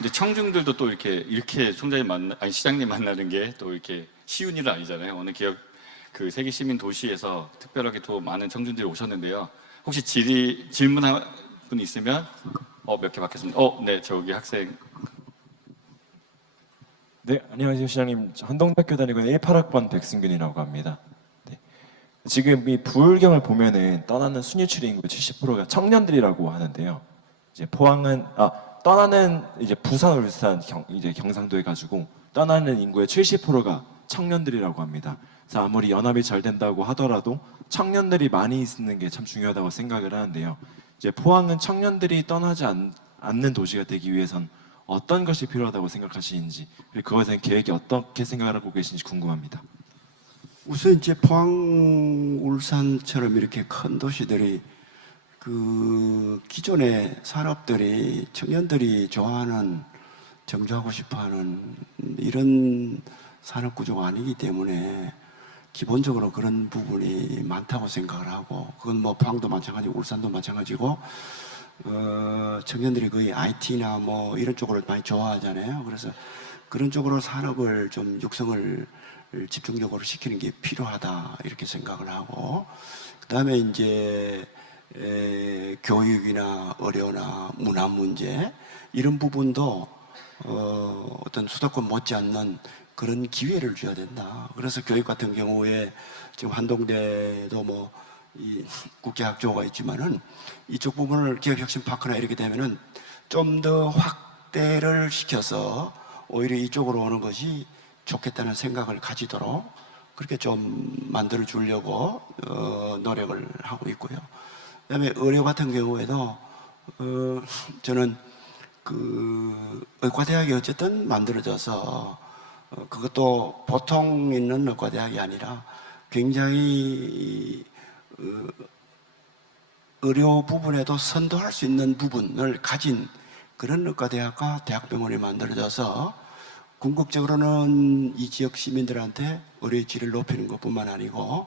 이제 청중들도 또 이렇게 총장님 시장님 만나는 게 또 이렇게 쉬운 일은 아니잖아요. 오늘 기업 그 세계 시민 도시에서 특별하게 또 많은 청중들이 오셨는데요. 혹시 질문한 분 있으면 몇 개 받겠습니다. 네, 저기 학생. 네, 안녕하세요 시장님. 한동대학교 다니고 있는 18학번 백승균이라고 합니다. 네. 지금 이 부울경을 보면은 떠나는 순유출 인구의 70%가 청년들이라고 하는데요. 이제 포항은 떠나는 이제 부산, 울산, 이제 경상도에 가지고 떠나는 인구의 70%가 청년들이라고 합니다. 그래서 아무리 연합이 잘 된다고 하더라도 청년들이 많이 있는 게 참 중요하다고 생각을 하는데요. 이제 포항은 청년들이 떠나지 않는 도시가 되기 위해선 어떤 것이 필요하다고 생각하시는지, 그리고 그것에 대한 계획이 어떻게 생각하고 계신지 궁금합니다. 우선 이제 포항, 울산처럼 이렇게 큰 도시들이 그 기존의 산업들이 청년들이 좋아하는, 정조하고 싶어하는 이런 산업 구조가 아니기 때문에 기본적으로 그런 부분이 많다고 생각을 하고, 그건 뭐 포항도 마찬가지고 울산도 마찬가지고 청년들이 거의 IT나 뭐 이런 쪽으로 많이 좋아하잖아요. 그래서 그런 쪽으로 산업을 좀 육성을 집중적으로 시키는 게 필요하다 이렇게 생각을 하고, 그다음에 이제 교육이나 의료나 문화 문제 이런 부분도 어떤 수도권 못지않는 그런 기회를 줘야 된다. 그래서 교육 같은 경우에 지금 한동대도 뭐 이 국제학교가 있지만은 이쪽 부분을 기업혁신파크나 이렇게 되면은 좀 더 확대를 시켜서 오히려 이쪽으로 오는 것이 좋겠다는 생각을 가지도록 그렇게 좀 만들어 주려고 노력을 하고 있고요. 그다음에 의료 같은 경우에도 저는 그 의과대학이 어쨌든 만들어져서 그것도 보통 있는 의과대학이 아니라 굉장히 의료 부분에도 선도할 수 있는 부분을 가진 그런 의과대학과 대학병원이 만들어져서 궁극적으로는 이 지역 시민들한테 의료의 질을 높이는 것뿐만 아니고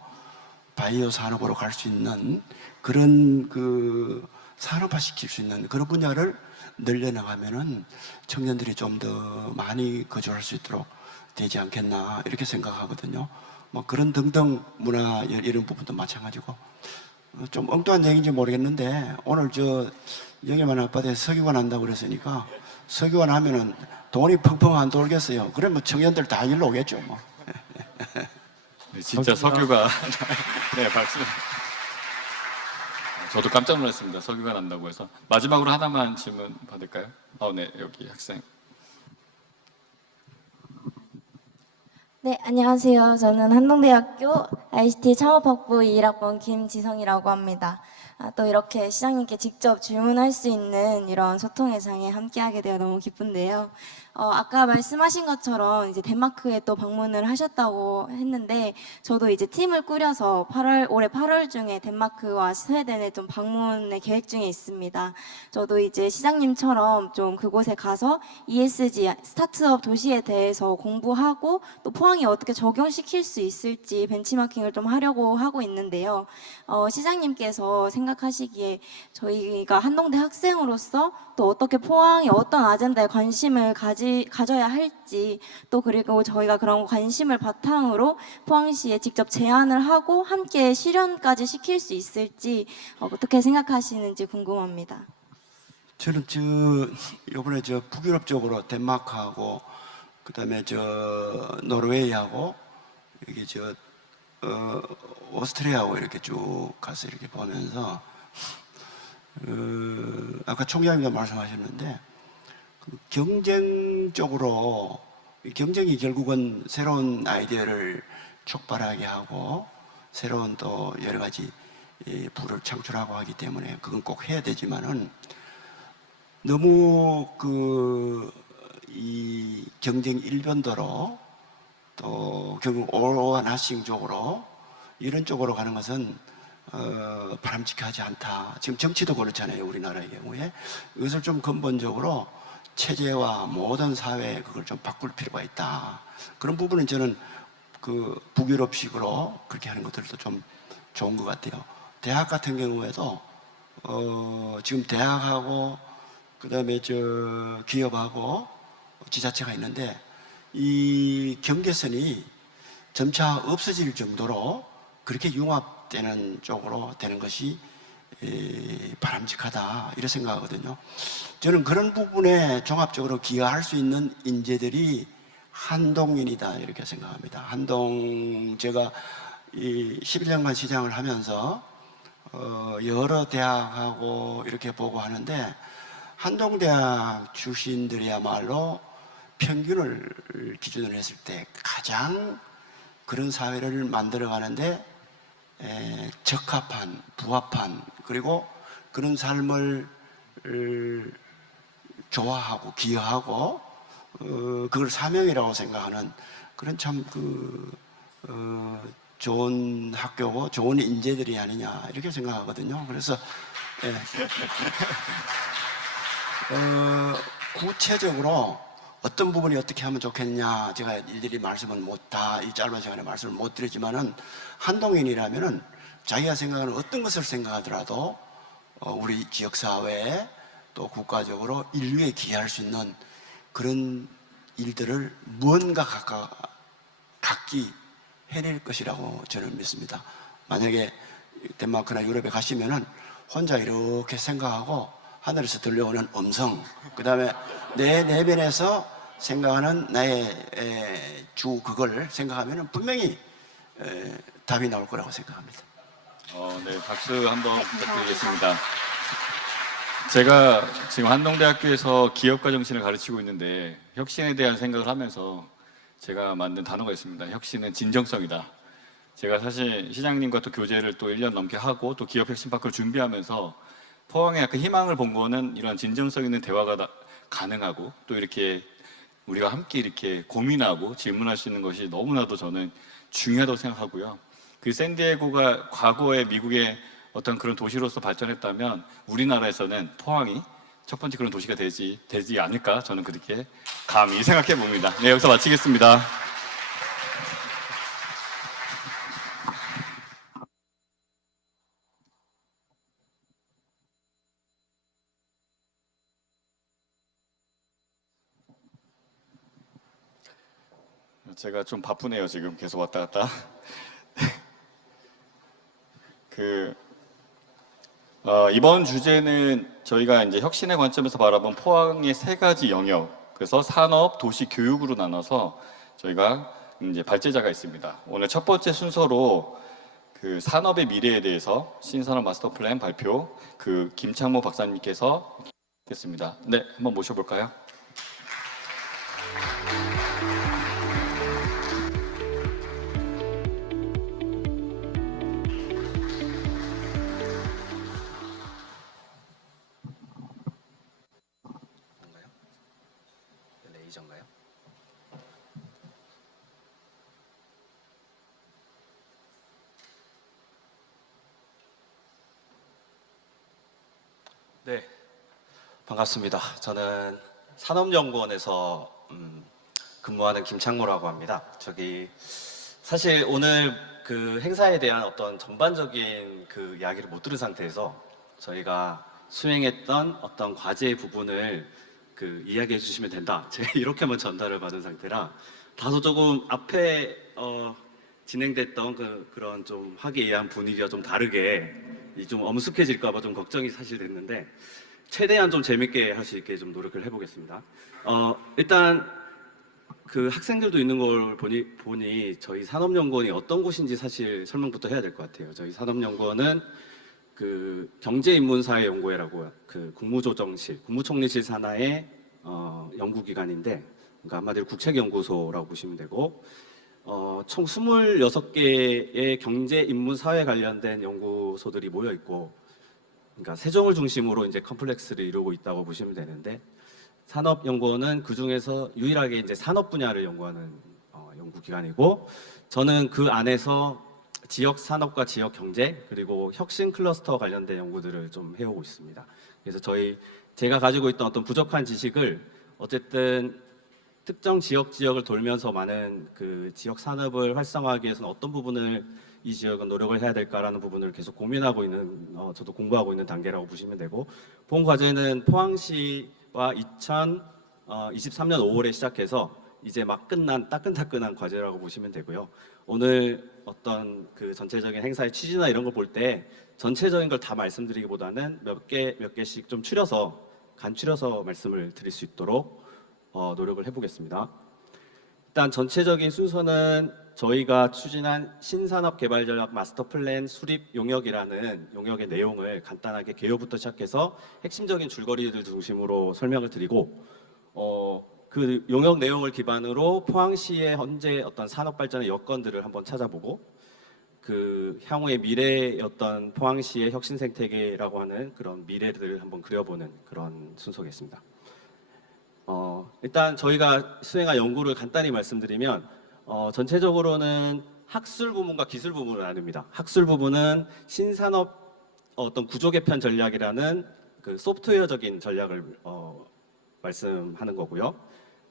바이오 산업으로 갈 수 있는 그런 그 산업화 시킬 수 있는 그런 분야를 늘려나가면은 청년들이 좀 더 많이 거주할 수 있도록 되지 않겠나 이렇게 생각하거든요. 뭐 그런 등등 문화 이런 부분도 마찬가지고 좀 엉뚱한 얘기인지 모르겠는데 오늘 저 영예만 아파트에 석유관 한다고 그랬으니까 석유관 하면은 돈이 펑펑 안 돌겠어요. 그러면 청년들 다 일로 오겠죠 뭐. 네, 진짜 석유가 네 박수. 저도 깜짝 놀랐습니다. 석유가 난다고 해서 마지막으로 하나만 질문 받을까요? 네 여기 학생. 네, 안녕하세요. 저는 한동대학교 ICT 창업학부 21학번 김지성이라고 합니다. 또 이렇게 시장님께 직접 질문할 수 있는 이런 소통의 장에 함께하게 되어 너무 기쁜데요. 아까 말씀하신 것처럼 이제 덴마크에 또 방문을 하셨다고 했는데 저도 이제 팀을 꾸려서 올해 8월 중에 덴마크와 스웨덴에 좀 방문의 계획 중에 있습니다. 저도 이제 시장님처럼 좀 그곳에 가서 ESG 스타트업 도시에 대해서 공부하고 또 포항이 어떻게 적용시킬 수 있을지 벤치마킹을 좀 하려고 하고 있는데요. 시장님께서 생각하시기에 저희가 한동대 학생으로서 또 어떻게 포항이 어떤 아젠다에 관심을 가져야 할지 또 그리고 저희가 그런 관심을 바탕으로 포항시에 직접 제안을 하고 함께 실현까지 시킬 수 있을지 어떻게 생각하시는지 궁금합니다. 저는 이번에 북유럽 쪽으로 덴마크하고 그다음에 노르웨이하고 여기 오스트리아하고 이렇게 쭉 가서 이렇게 보면서 아까 총장님도 말씀하셨는데 경쟁적으로 경쟁이 결국은 새로운 아이디어를 촉발하게 하고 새로운 또 여러 가지 부를 창출하고 하기 때문에 그건 꼭 해야 되지만은 너무 이 경쟁 일변도로 또 결국 all nothing 쪽으로 이런 쪽으로 가는 것은 바람직하지 않다. 지금 정치도 그렇잖아요. 우리나라의 경우에 이것을 좀 근본적으로 체제와 모든 사회에 그걸 좀 바꿀 필요가 있다. 그런 부분은 저는 북유럽식으로 그렇게 하는 것들도 좀 좋은 것 같아요. 대학 같은 경우에도 지금 대학하고 그다음에 기업하고 지자체가 있는데 이 경계선이 점차 없어질 정도로 그렇게 융합되는 쪽으로 되는 것이 바람직하다 이렇게 생각하거든요. 저는 그런 부분에 종합적으로 기여할 수 있는 인재들이 한동인이다 이렇게 생각합니다. 제가 이 11년간 시장을 하면서 여러 대학하고 이렇게 보고 하는데 한동대학 출신들이야말로 평균을 기준으로 했을 때 가장 그런 사회를 만들어가는데 적합한, 부합한 그리고 그런 삶을 좋아하고 기여하고 그걸 사명이라고 생각하는 그런 참 좋은 학교고 좋은 인재들이 아니냐 이렇게 생각하거든요. 그래서 구체적으로 어떤 부분이 어떻게 하면 좋겠냐 제가 일일이 말씀은 이 짧은 시간에 말씀을 못 드리지만은 한동인이라면은 자기가 생각하는 어떤 것을 생각하더라도 우리 지역사회에 또 국가적으로 인류에 기여할 수 있는 그런 일들을 무언가 각기 해낼 것이라고 저는 믿습니다. 만약에 덴마크나 유럽에 가시면은 혼자 이렇게 생각하고 하늘에서 들려오는 음성, 그 다음에 내 내면에서 생각하는 나의 그걸 생각하면은 분명히 답이 나올 거라고 생각합니다. 네, 박수 한번 부탁드리겠습니다. 제가 지금 한동대학교에서 기업가 정신을 가르치고 있는데 혁신에 대한 생각을 하면서 제가 만든 단어가 있습니다. 혁신은 진정성이다. 제가 사실 시장님과 또 교제를 또 1년 넘게 하고 또 기업 혁신파크를 준비하면서 포항에 약간 희망을 본 거는 이런 진정성 있는 대화가 가능하고 또 이렇게 우리가 함께 이렇게 고민하고 질문할 수 있는 것이 너무나도 저는 중요하다고 생각하고요. 그 샌디에고가 과거에 미국의 어떤 그런 도시로서 발전했다면 우리나라에서는 포항이 첫 번째 그런 도시가 되지 않을까, 저는 그렇게 감히 생각해 봅니다. 네, 여기서 마치겠습니다. 제가 좀 바쁘네요. 지금 계속 왔다 갔다. 이번 주제는 저희가 이제 혁신의 관점에서 바라본 포항의 3가지 영역, 그래서 산업, 도시, 교육으로 나눠서 저희가 이제 발제자가 있습니다. 오늘 첫 번째 순서로 그 산업의 미래에 대해서 신산업 마스터 플랜 발표 김창모 박사님께서 했습니다. 네, 한번 모셔볼까요? 레이저인가요? 네, 반갑습니다. 저는 산업연구원에서 근무하는 김창모라고 합니다. 사실 오늘 그 행사에 대한 어떤 전반적인 그 이야기를 못 들은 상태에서 저희가 수행했던 어떤 과제의 부분을 이야기해 주시면 된다. 제가 이렇게만 전달을 받은 상태라 다소 조금 앞에 진행됐던 그런 좀 화기애애한 분위기와 좀 다르게 좀 엄숙해질까봐 좀 걱정이 사실 됐는데 최대한 좀 재밌게 할 수 있게 좀 노력을 해보겠습니다. 일단 그 학생들도 있는 걸 보니 저희 산업연구원이 어떤 곳인지 사실 설명부터 해야 될 것 같아요. 저희 산업연구원은 그 경제인문사회연구회라고 국무조정실, 국무총리실 산하의 연구기관인데, 그러니까 한마디로 국책연구소라고 보시면 되고, 총 26개의 경제인문사회 관련된 연구소들이 모여 있고, 그러니까 세종을 중심으로 이제 컴플렉스를 이루고 있다고 보시면 되는데, 산업연구원은 그 중에서 유일하게 이제 산업 분야를 연구하는 연구기관이고, 저는 그 안에서 지역 산업과 지역 경제 그리고 혁신 클러스터 관련된 연구들을 좀 해오고 있습니다. 그래서 제가 가지고 있던 어떤 부족한 지식을 어쨌든 특정 지역을 돌면서 많은 그 지역 산업을 활성화하기 위해서는 어떤 부분을 이 지역은 노력을 해야 될까라는 부분을 계속 고민하고 있는, 저도 공부하고 있는 단계라고 보시면 되고, 본 과제는 포항시와 2023년 5월에 시작해서 이제 막 끝난 따끈따끈한 과제라고 보시면 되고요. 오늘 어떤 그 전체적인 행사의 취지나 이런 걸 볼 때 전체적인 걸 다 말씀드리기보다는 몇 개씩 좀 간추려서 말씀을 드릴 수 있도록 노력을 해보겠습니다. 일단 전체적인 순서는 저희가 추진한 신산업 개발 전략 마스터 플랜 수립 용역이라는 용역의 내용을 간단하게 개요부터 시작해서 핵심적인 줄거리들 중심으로 설명을 드리고, 그 용역 내용을 기반으로 포항시의 현재 어떤 산업 발전의 여건들을 한번 찾아보고, 그 향후의 미래의 어떤 포항시의 혁신 생태계라고 하는 그런 미래들을 한번 그려보는 그런 순서겠습니다. 일단 저희가 수행한 연구를 간단히 말씀드리면, 전체적으로는 학술 부문과 기술 부문을 나눕니다. 학술 부문은 신산업 어떤 구조 개편 전략이라는 그 소프트웨어적인 전략을 말씀하는 거고요.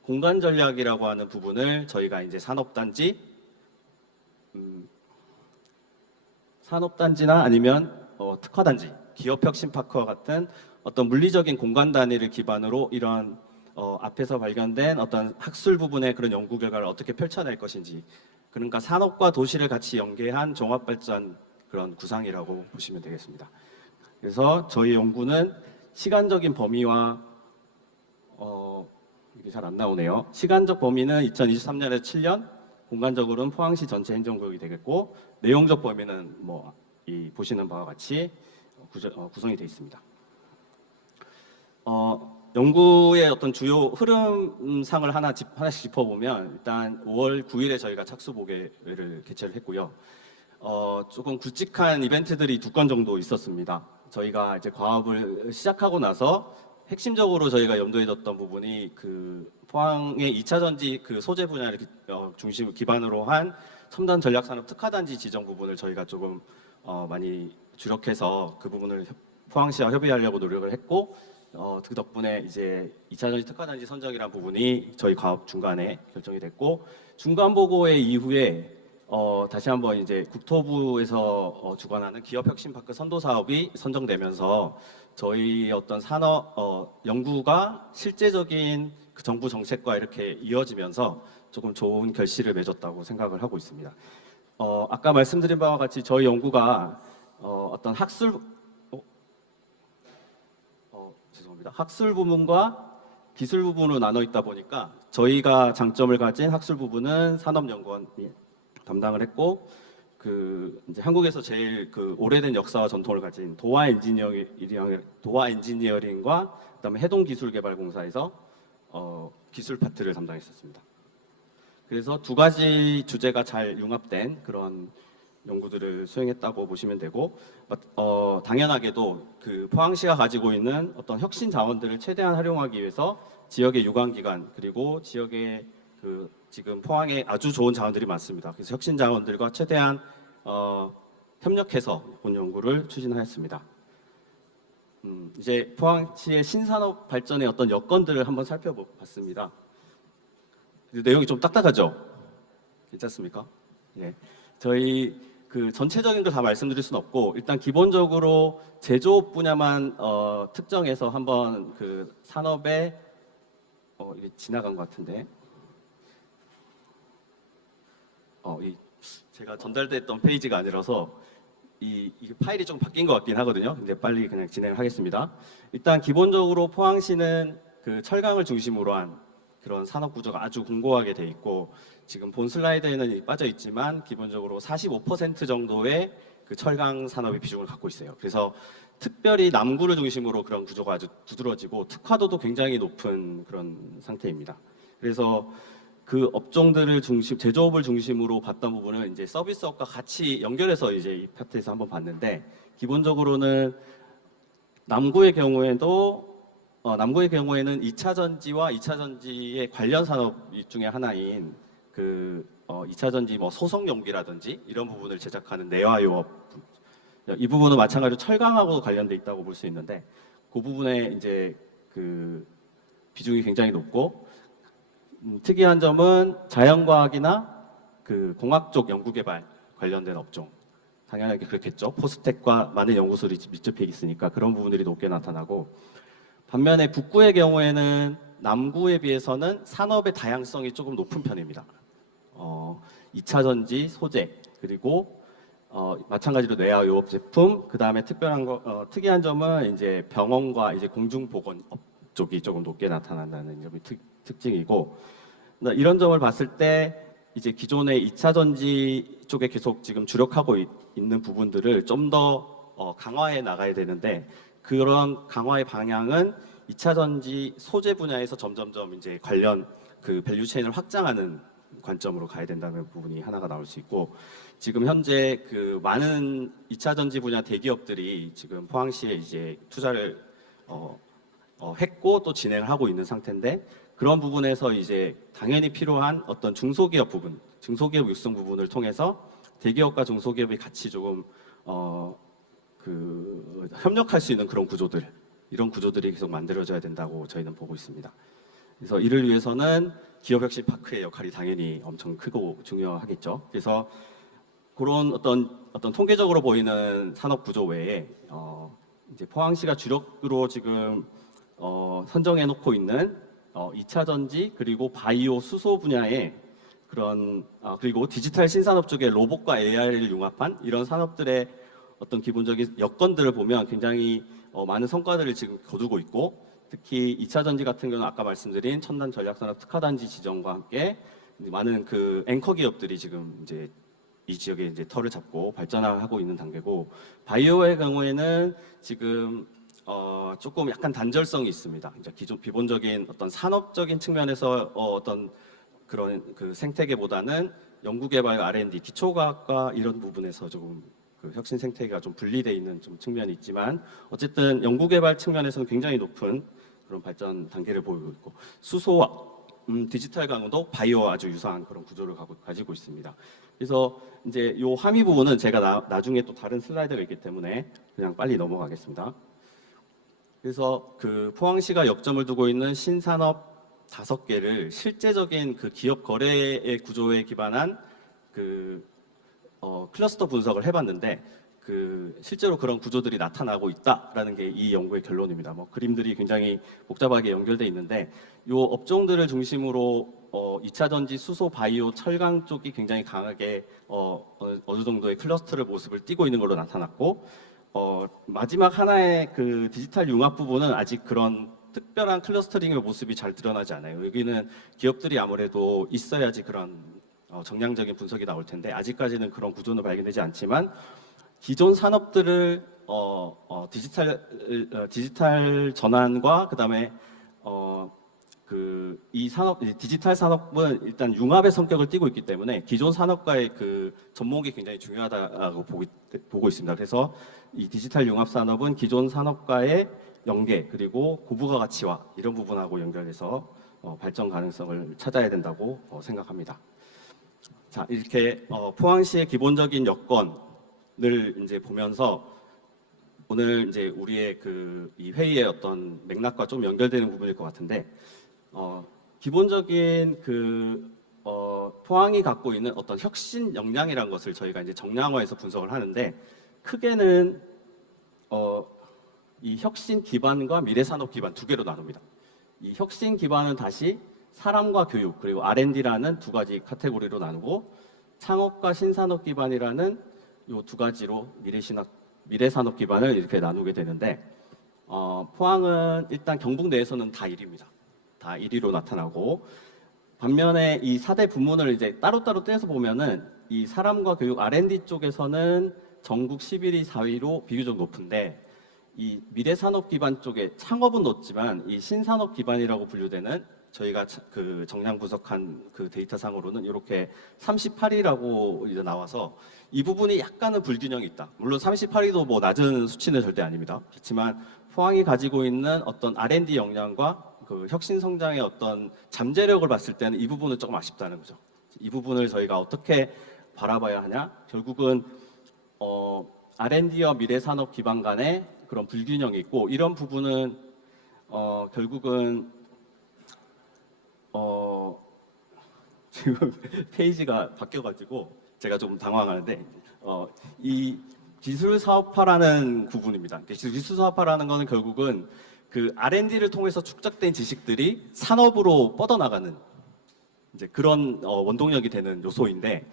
공간 전략이라고 하는 부분을 저희가 이제 산업단지나 아니면 특화단지, 기업혁신파크와 같은 어떤 물리적인 공간 단위를 기반으로 이런 앞에서 발견된 어떤 학술 부분의 그런 연구 결과를 어떻게 펼쳐낼 것인지, 그러니까 산업과 도시를 같이 연계한 종합발전 그런 구상이라고 보시면 되겠습니다. 그래서 저희 연구는 시간적인 범위와 이게 잘 안 나오네요. 시간적 범위는 2023년에 7년, 공간적으로는 포항시 전체 행정구역이 되겠고, 내용적 범위는 이 보시는 바와 같이 구성이 되어 있습니다. 연구의 어떤 주요 흐름상을 하나씩 짚어보면 일단 5월 9일에 저희가 착수보고회를 개최를 했고요. 조금 굵직한 이벤트들이 2건 정도 있었습니다. 저희가 이제 과업을 시작하고 나서 핵심적으로 저희가 염두에 뒀던 부분이 그 포항의 2차 전지 그 소재 분야를 중심 기반으로 한 첨단 전략산업 특화단지 지정 부분을 저희가 조금 많이 주력해서 그 부분을 포항시와 협의하려고 노력을 했고 그 덕분에 이제 2차 전지 특화단지 선정이라는 부분이 저희 과업 중간에 결정이 됐고 중간 보고회 이후에 다시 한번 이제 국토부에서 주관하는 기업혁신파크 선도 사업이 선정되면서 저희 어떤 산업 연구가 실제적인 그 정부 정책과 이렇게 이어지면서 조금 좋은 결실을 맺었다고 생각을 하고 있습니다. 아까 말씀드린 바와 같이 저희 연구가 어떤 죄송합니다. 학술 부문과 기술 부문으로 나눠 있다 보니까 저희가 장점을 가진 학술 부분은 산업연구원이 담당을 했고 그 이제 한국에서 제일 그 오래된 역사와 전통을 가진 도화 엔지니어링과 그다음에 해동기술개발공사에서 기술 파트를 담당했었습니다. 그래서 두 가지 주제가 잘 융합된 그런 연구들을 수행했다고 보시면 되고 당연하게도 그 포항시가 가지고 있는 어떤 혁신 자원들을 최대한 활용하기 위해서 지역의 유관기관 그리고 지역의 그 지금 포항에 아주 좋은 자원들이 많습니다. 그래서 혁신 자원들과 최대한 협력해서 본 연구를 추진하였습니다. 이제 포항시의 신산업 발전의 어떤 여건들을 한번 살펴봤습니다. 내용이 좀 딱딱하죠? 괜찮습니까? 예. 저희 그 전체적인 걸 다 말씀드릴 수는 없고 일단 기본적으로 제조업 분야만 특정해서 한번 그 산업의 이게 지나간 것 같은데 제가 전달됐던 페이지가 아니라서 이 파일이 좀 바뀐 것 같긴 하거든요. 근데 빨리 그냥 진행을 하겠습니다. 일단 기본적으로 포항시는 그 철강을 중심으로 한 그런 산업 구조가 아주 공고하게 돼 있고 지금 본 슬라이드에는 빠져 있지만 기본적으로 45% 정도의 그 철강 산업의 비중을 갖고 있어요. 그래서 특별히 남구를 중심으로 그런 구조가 아주 두드러지고 특화도도 굉장히 높은 그런 상태입니다. 그래서 그 업종들을 제조업을 중심으로 봤던 부분을 이제 서비스업과 같이 연결해서 이제 이 파트에서 한번 봤는데 기본적으로는 남구의 경우에는 2차 전지와 2차 전지의 관련 산업 중에 하나인 그 2차 전지 뭐 소성 용기라든지 이런 부분을 제작하는 내화요업 이 부분은 마찬가지로 철강하고 관련돼 있다고 볼 수 있는데 그 부분에 이제 그 비중이 굉장히 높고 특이한 점은 자연과학이나 그 공학 쪽 연구개발 관련된 업종 당연하게 그렇겠죠. 포스텍과 많은 연구소들이 밀접해 있으니까 그런 부분들이 높게 나타나고 반면에 북구의 경우에는 남구에 비해서는 산업의 다양성이 조금 높은 편입니다. 2차 전지 소재 그리고 마찬가지로 뇌화요업 제품 그 다음에 특이한 점은 이제 병원과 이제 공중보건업 쪽이 조금 높게 나타난다는 점이 특징이고 이런 점을 봤을 때 이제 기존의 2차 전지 쪽에 계속 지금 주력하고 있는 부분들을 좀 더 강화해 나가야 되는데 그런 강화의 방향은 2차 전지 소재 분야에서 점점점 이제 관련 그 밸류체인을 확장하는 관점으로 가야 된다는 부분이 하나가 나올 수 있고 지금 현재 그 많은 2차 전지 분야 대기업들이 지금 포항시에 이제 투자를 했고 또 진행을 하고 있는 상태인데 그런 부분에서 이제 당연히 필요한 어떤 중소기업 부분, 중소기업 육성 부분을 통해서 대기업과 중소기업이 같이 조금 협력할 수 있는 그런 구조들, 이런 구조들이 계속 만들어져야 된다고 저희는 보고 있습니다. 그래서 이를 위해서는 기업혁신파크의 역할이 당연히 엄청 크고 중요하겠죠. 그래서 그런 어떤 통계적으로 보이는 산업 구조 외에 이제 포항시가 주력으로 지금 선정해 놓고 있는 2차 전지 그리고 바이오 수소 분야의 그런 그리고 디지털 신산업 쪽의 로봇과 AI를 융합한 이런 산업들의 어떤 기본적인 여건들을 보면 굉장히 많은 성과들을 지금 거두고 있고 특히 2차 전지 같은 경우는 아까 말씀드린 첨단 전략산업 특화단지 지정과 함께 많은 그 앵커 기업들이 지금 이제 이 지역에 이제 털을 잡고 발전하고 있는 단계고 바이오의 경우에는 지금 조금 약간 단절성이 있습니다. 이제 기본적인 어떤 산업적인 측면에서 어떤 그런 그 생태계보다는 연구개발 R&D 기초과학과 이런 부분에서 조금 그 혁신 생태계가 좀 분리되어 있는 좀 측면이 있지만 어쨌든 연구개발 측면에서는 굉장히 높은 그런 발전 단계를 보이고 있고 수소와 디지털 강도 바이오와 아주 유사한 그런 구조를 가지고 있습니다. 그래서 이제 요 함의 부분은 제가 나중에 또 다른 슬라이드가 있기 때문에 그냥 빨리 넘어가겠습니다. 그래서 그 포항시가 역점을 두고 있는 신산업 5개를 실제적인 그 기업 거래의 구조에 기반한 그 클러스터 분석을 해봤는데 그 실제로 그런 구조들이 나타나고 있다라는 게 이 연구의 결론입니다. 뭐 그림들이 굉장히 복잡하게 연결돼 있는데 요 업종들을 중심으로 2차 전지, 수소, 바이오, 철강 쪽이 굉장히 강하게 어느 정도의 클러스터를 모습을 띠고 있는 걸로 나타났고 마지막 하나의 그 디지털 융합 부분은 아직 그런 특별한 클러스터링의 모습이 잘 드러나지 않아요. 여기는 기업들이 아무래도 있어야지 그런 정량적인 분석이 나올 텐데 아직까지는 그런 구조는 발견되지 않지만 기존 산업들을 디지털 전환과 그다음에 이 디지털 산업은 일단 융합의 성격을 띠고 있기 때문에 기존 산업과의 그 접목이 굉장히 중요하다고 보고 있습니다. 그래서 이 디지털 융합 산업은 기존 산업과의 연계 그리고 고부가 가치와 이런 부분하고 연결해서 발전 가능성을 찾아야 된다고 생각합니다. 자, 이렇게 포항시의 기본적인 여건을 이제 보면서 오늘 이제 우리의 이 회의의 어떤 맥락과 좀 연결되는 부분일 것 같은데 기본적인 포항이 갖고 있는 어떤 혁신 역량이라는 것을 저희가 이제 정량화해서 분석을 하는데 크게는 이 혁신 기반과 미래 산업 기반 두 개로 나눕니다. 이 혁신 기반은 다시 사람과 교육 그리고 R&D라는 두 가지 카테고리로 나누고 창업과 신산업 기반이라는 이 두 가지로 미래 산업 기반을 이렇게 나누게 되는데 포항은 일단 경북 내에서는 다 1위입니다. 다 1위로 나타나고 반면에 이 4대 부문을 이제 따로따로 떼서 보면은 이 사람과 교육 R&D 쪽에서는 전국 11위, 4위로 비교적 높은데 이 미래 산업 기반 쪽에 창업은 높지만 이 신산업 기반이라고 분류되는 저희가 그 정량 분석한 그 데이터상으로는 이렇게 38위라고 이제 나와서 이 부분이 약간은 불균형이 있다. 물론 38위도 뭐 낮은 수치는 절대 아닙니다. 그렇지만 포항이 가지고 있는 어떤 R&D 역량과 그 혁신 성장의 어떤 잠재력을 봤을 때는 이 부분은 조금 아쉽다는 거죠. 이 부분을 저희가 어떻게 바라봐야 하냐? 결국은 R&D와 미래 산업 기반 간의 그런 불균형이 있고 이런 부분은 결국은 지금 페이지가 바뀌어가지고 제가 조금 당황하는데 이 기술 사업화라는 부분입니다. 기술 사업화라는 거는 결국은 그 R&D를 통해서 축적된 지식들이 산업으로 뻗어나가는 이제 그런 원동력이 되는 요소인데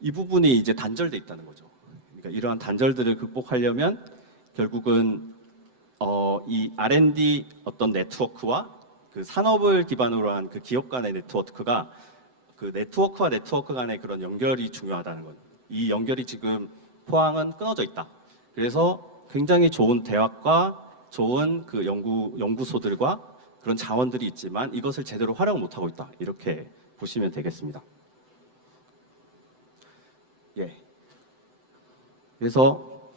이 부분이 이제 단절돼 있다는 거죠. 그러니까 이러한 단절들을 극복하려면 결국은 이 R&D 어떤 네트워크와 그 산업을 기반으로 한 그 기업 간의 네트워크가 그 네트워크와 네트워크 간의 그런 연결이 중요하다는 거죠. 이 연결이 지금 포항은 끊어져 있다. 그래서 굉장히 좋은 대학과 좋은 그 연구소들과 그런 자원들이 있지만 이것을 제대로 활용 못하고 있다. 이렇게 보시면 되겠습니다. 예. 그래서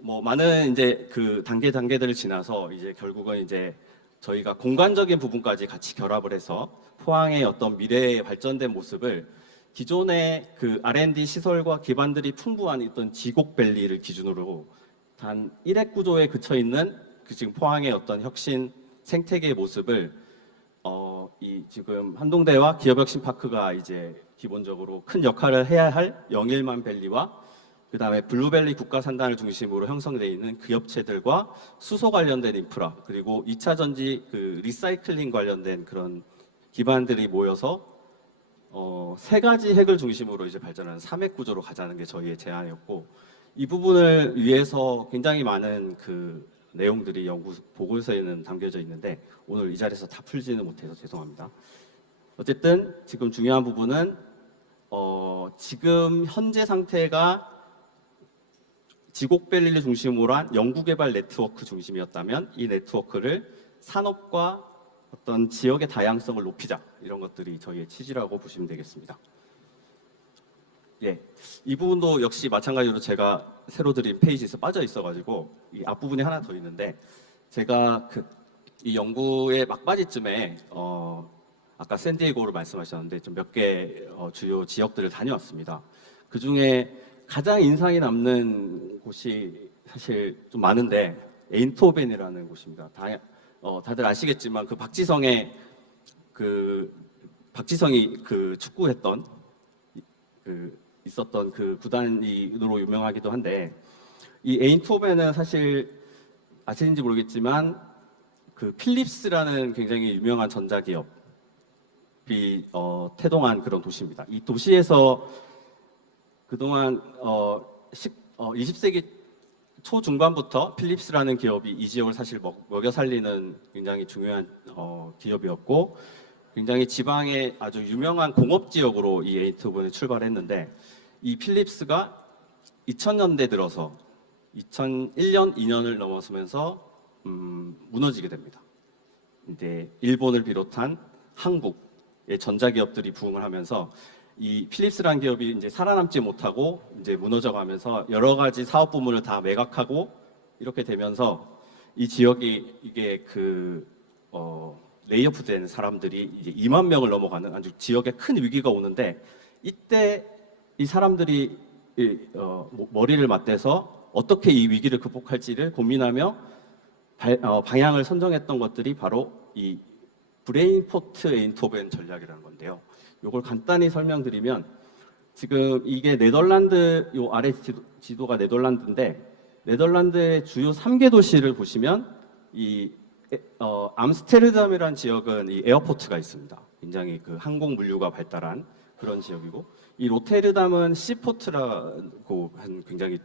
뭐 많은 이제 그 단계들을 지나서 이제 결국은 이제 저희가 공간적인 부분까지 같이 결합을 해서 포항의 어떤 미래의 발전된 모습을 기존의 그 R&D 시설과 기반들이 풍부한 어떤 지곡밸리를 기준으로 단 1핵 구조에 그쳐 있는 그 지금 포항의 어떤 혁신 생태계의 모습을 이 지금 한동대와 기업혁신파크가 이제 기본적으로 큰 역할을 해야 할 영일만 밸리와 그다음에 블루밸리 국가산단을 중심으로 형성되어 있는 그 업체들과 수소 관련된 인프라 그리고 2차 전지 그 리사이클링 관련된 그런 기반들이 모여서 세 가지 핵을 중심으로 이제 발전하는 3핵 구조로 가자는 게 저희의 제안이었고 이 부분을 위해서 굉장히 많은 그 내용들이 연구 보고서에는 담겨져 있는데 오늘 이 자리에서 다 풀지는 못해서 죄송합니다. 어쨌든 지금 중요한 부분은 지금 현재 상태가 지곡밸리를 중심으로 한 연구개발 네트워크 중심이었다면 이 네트워크를 산업과 어떤 지역의 다양성을 높이자, 이런 것들이 저희의 취지라고 보시면 되겠습니다. 예, 이 부분도 역시 마찬가지로 제가 새로 드린 페이지에서 빠져 있어가지고 이 앞부분이 하나 더 있는데, 제가 이 연구의 막바지쯤에 아까 샌디에고를 말씀하셨는데 좀 몇 개 주요 지역들을 다녀왔습니다. 그 중에 가장 인상이 남는 곳이 사실 좀 많은데 에인트호벤이라는 곳입니다. 다들 아시겠지만 박지성의 박지성이 축구했던 있었던 구단으로 유명하기도 한데, 이 에인트호벤은 사실 아시는지 모르겠지만 필립스라는 굉장히 유명한 전자기업이 태동한 그런 도시입니다. 이 도시에서 그동안 20세기 초중반부터 필립스라는 기업이 이 지역을 사실 먹여 살리는 굉장히 중요한 기업이었고, 굉장히 지방의 아주 유명한 공업 지역으로 이 에인트호벤이 출발했는데, 이 필립스가 2000년대 들어서 2001년, 2년을 넘어서면서 무너지게 됩니다. 이제 일본을 비롯한 한국의 전자기업들이 부흥을 하면서 이 필립스라는 기업이 이제 살아남지 못하고 이제 무너져가면서 여러 가지 사업 부문을 다 매각하고 이렇게 되면서 이 지역이 이게 레이오프된 사람들이 이제 2만 명을 넘어가는 아주 지역에 큰 위기가 오는데, 이때 이 사람들이 머리를 맞대서 어떻게 이 위기를 극복할지를 고민하며 방향을 선정했던 것들이 바로 이 브레인포트 에인트호벤 전략이라는 건데요. 이걸 간단히 설명드리면, 지금 이게 네덜란드, 요 아래 지도가 네덜란드인데, 네덜란드의 주요 3개 도시를 보시면 이 암스테르담이라는 지역은 이 에어포트가 있습니다. 굉장히 항공 물류가 발달한 그런 지역이고, 이 로테르담은 시포트라고 한 굉장히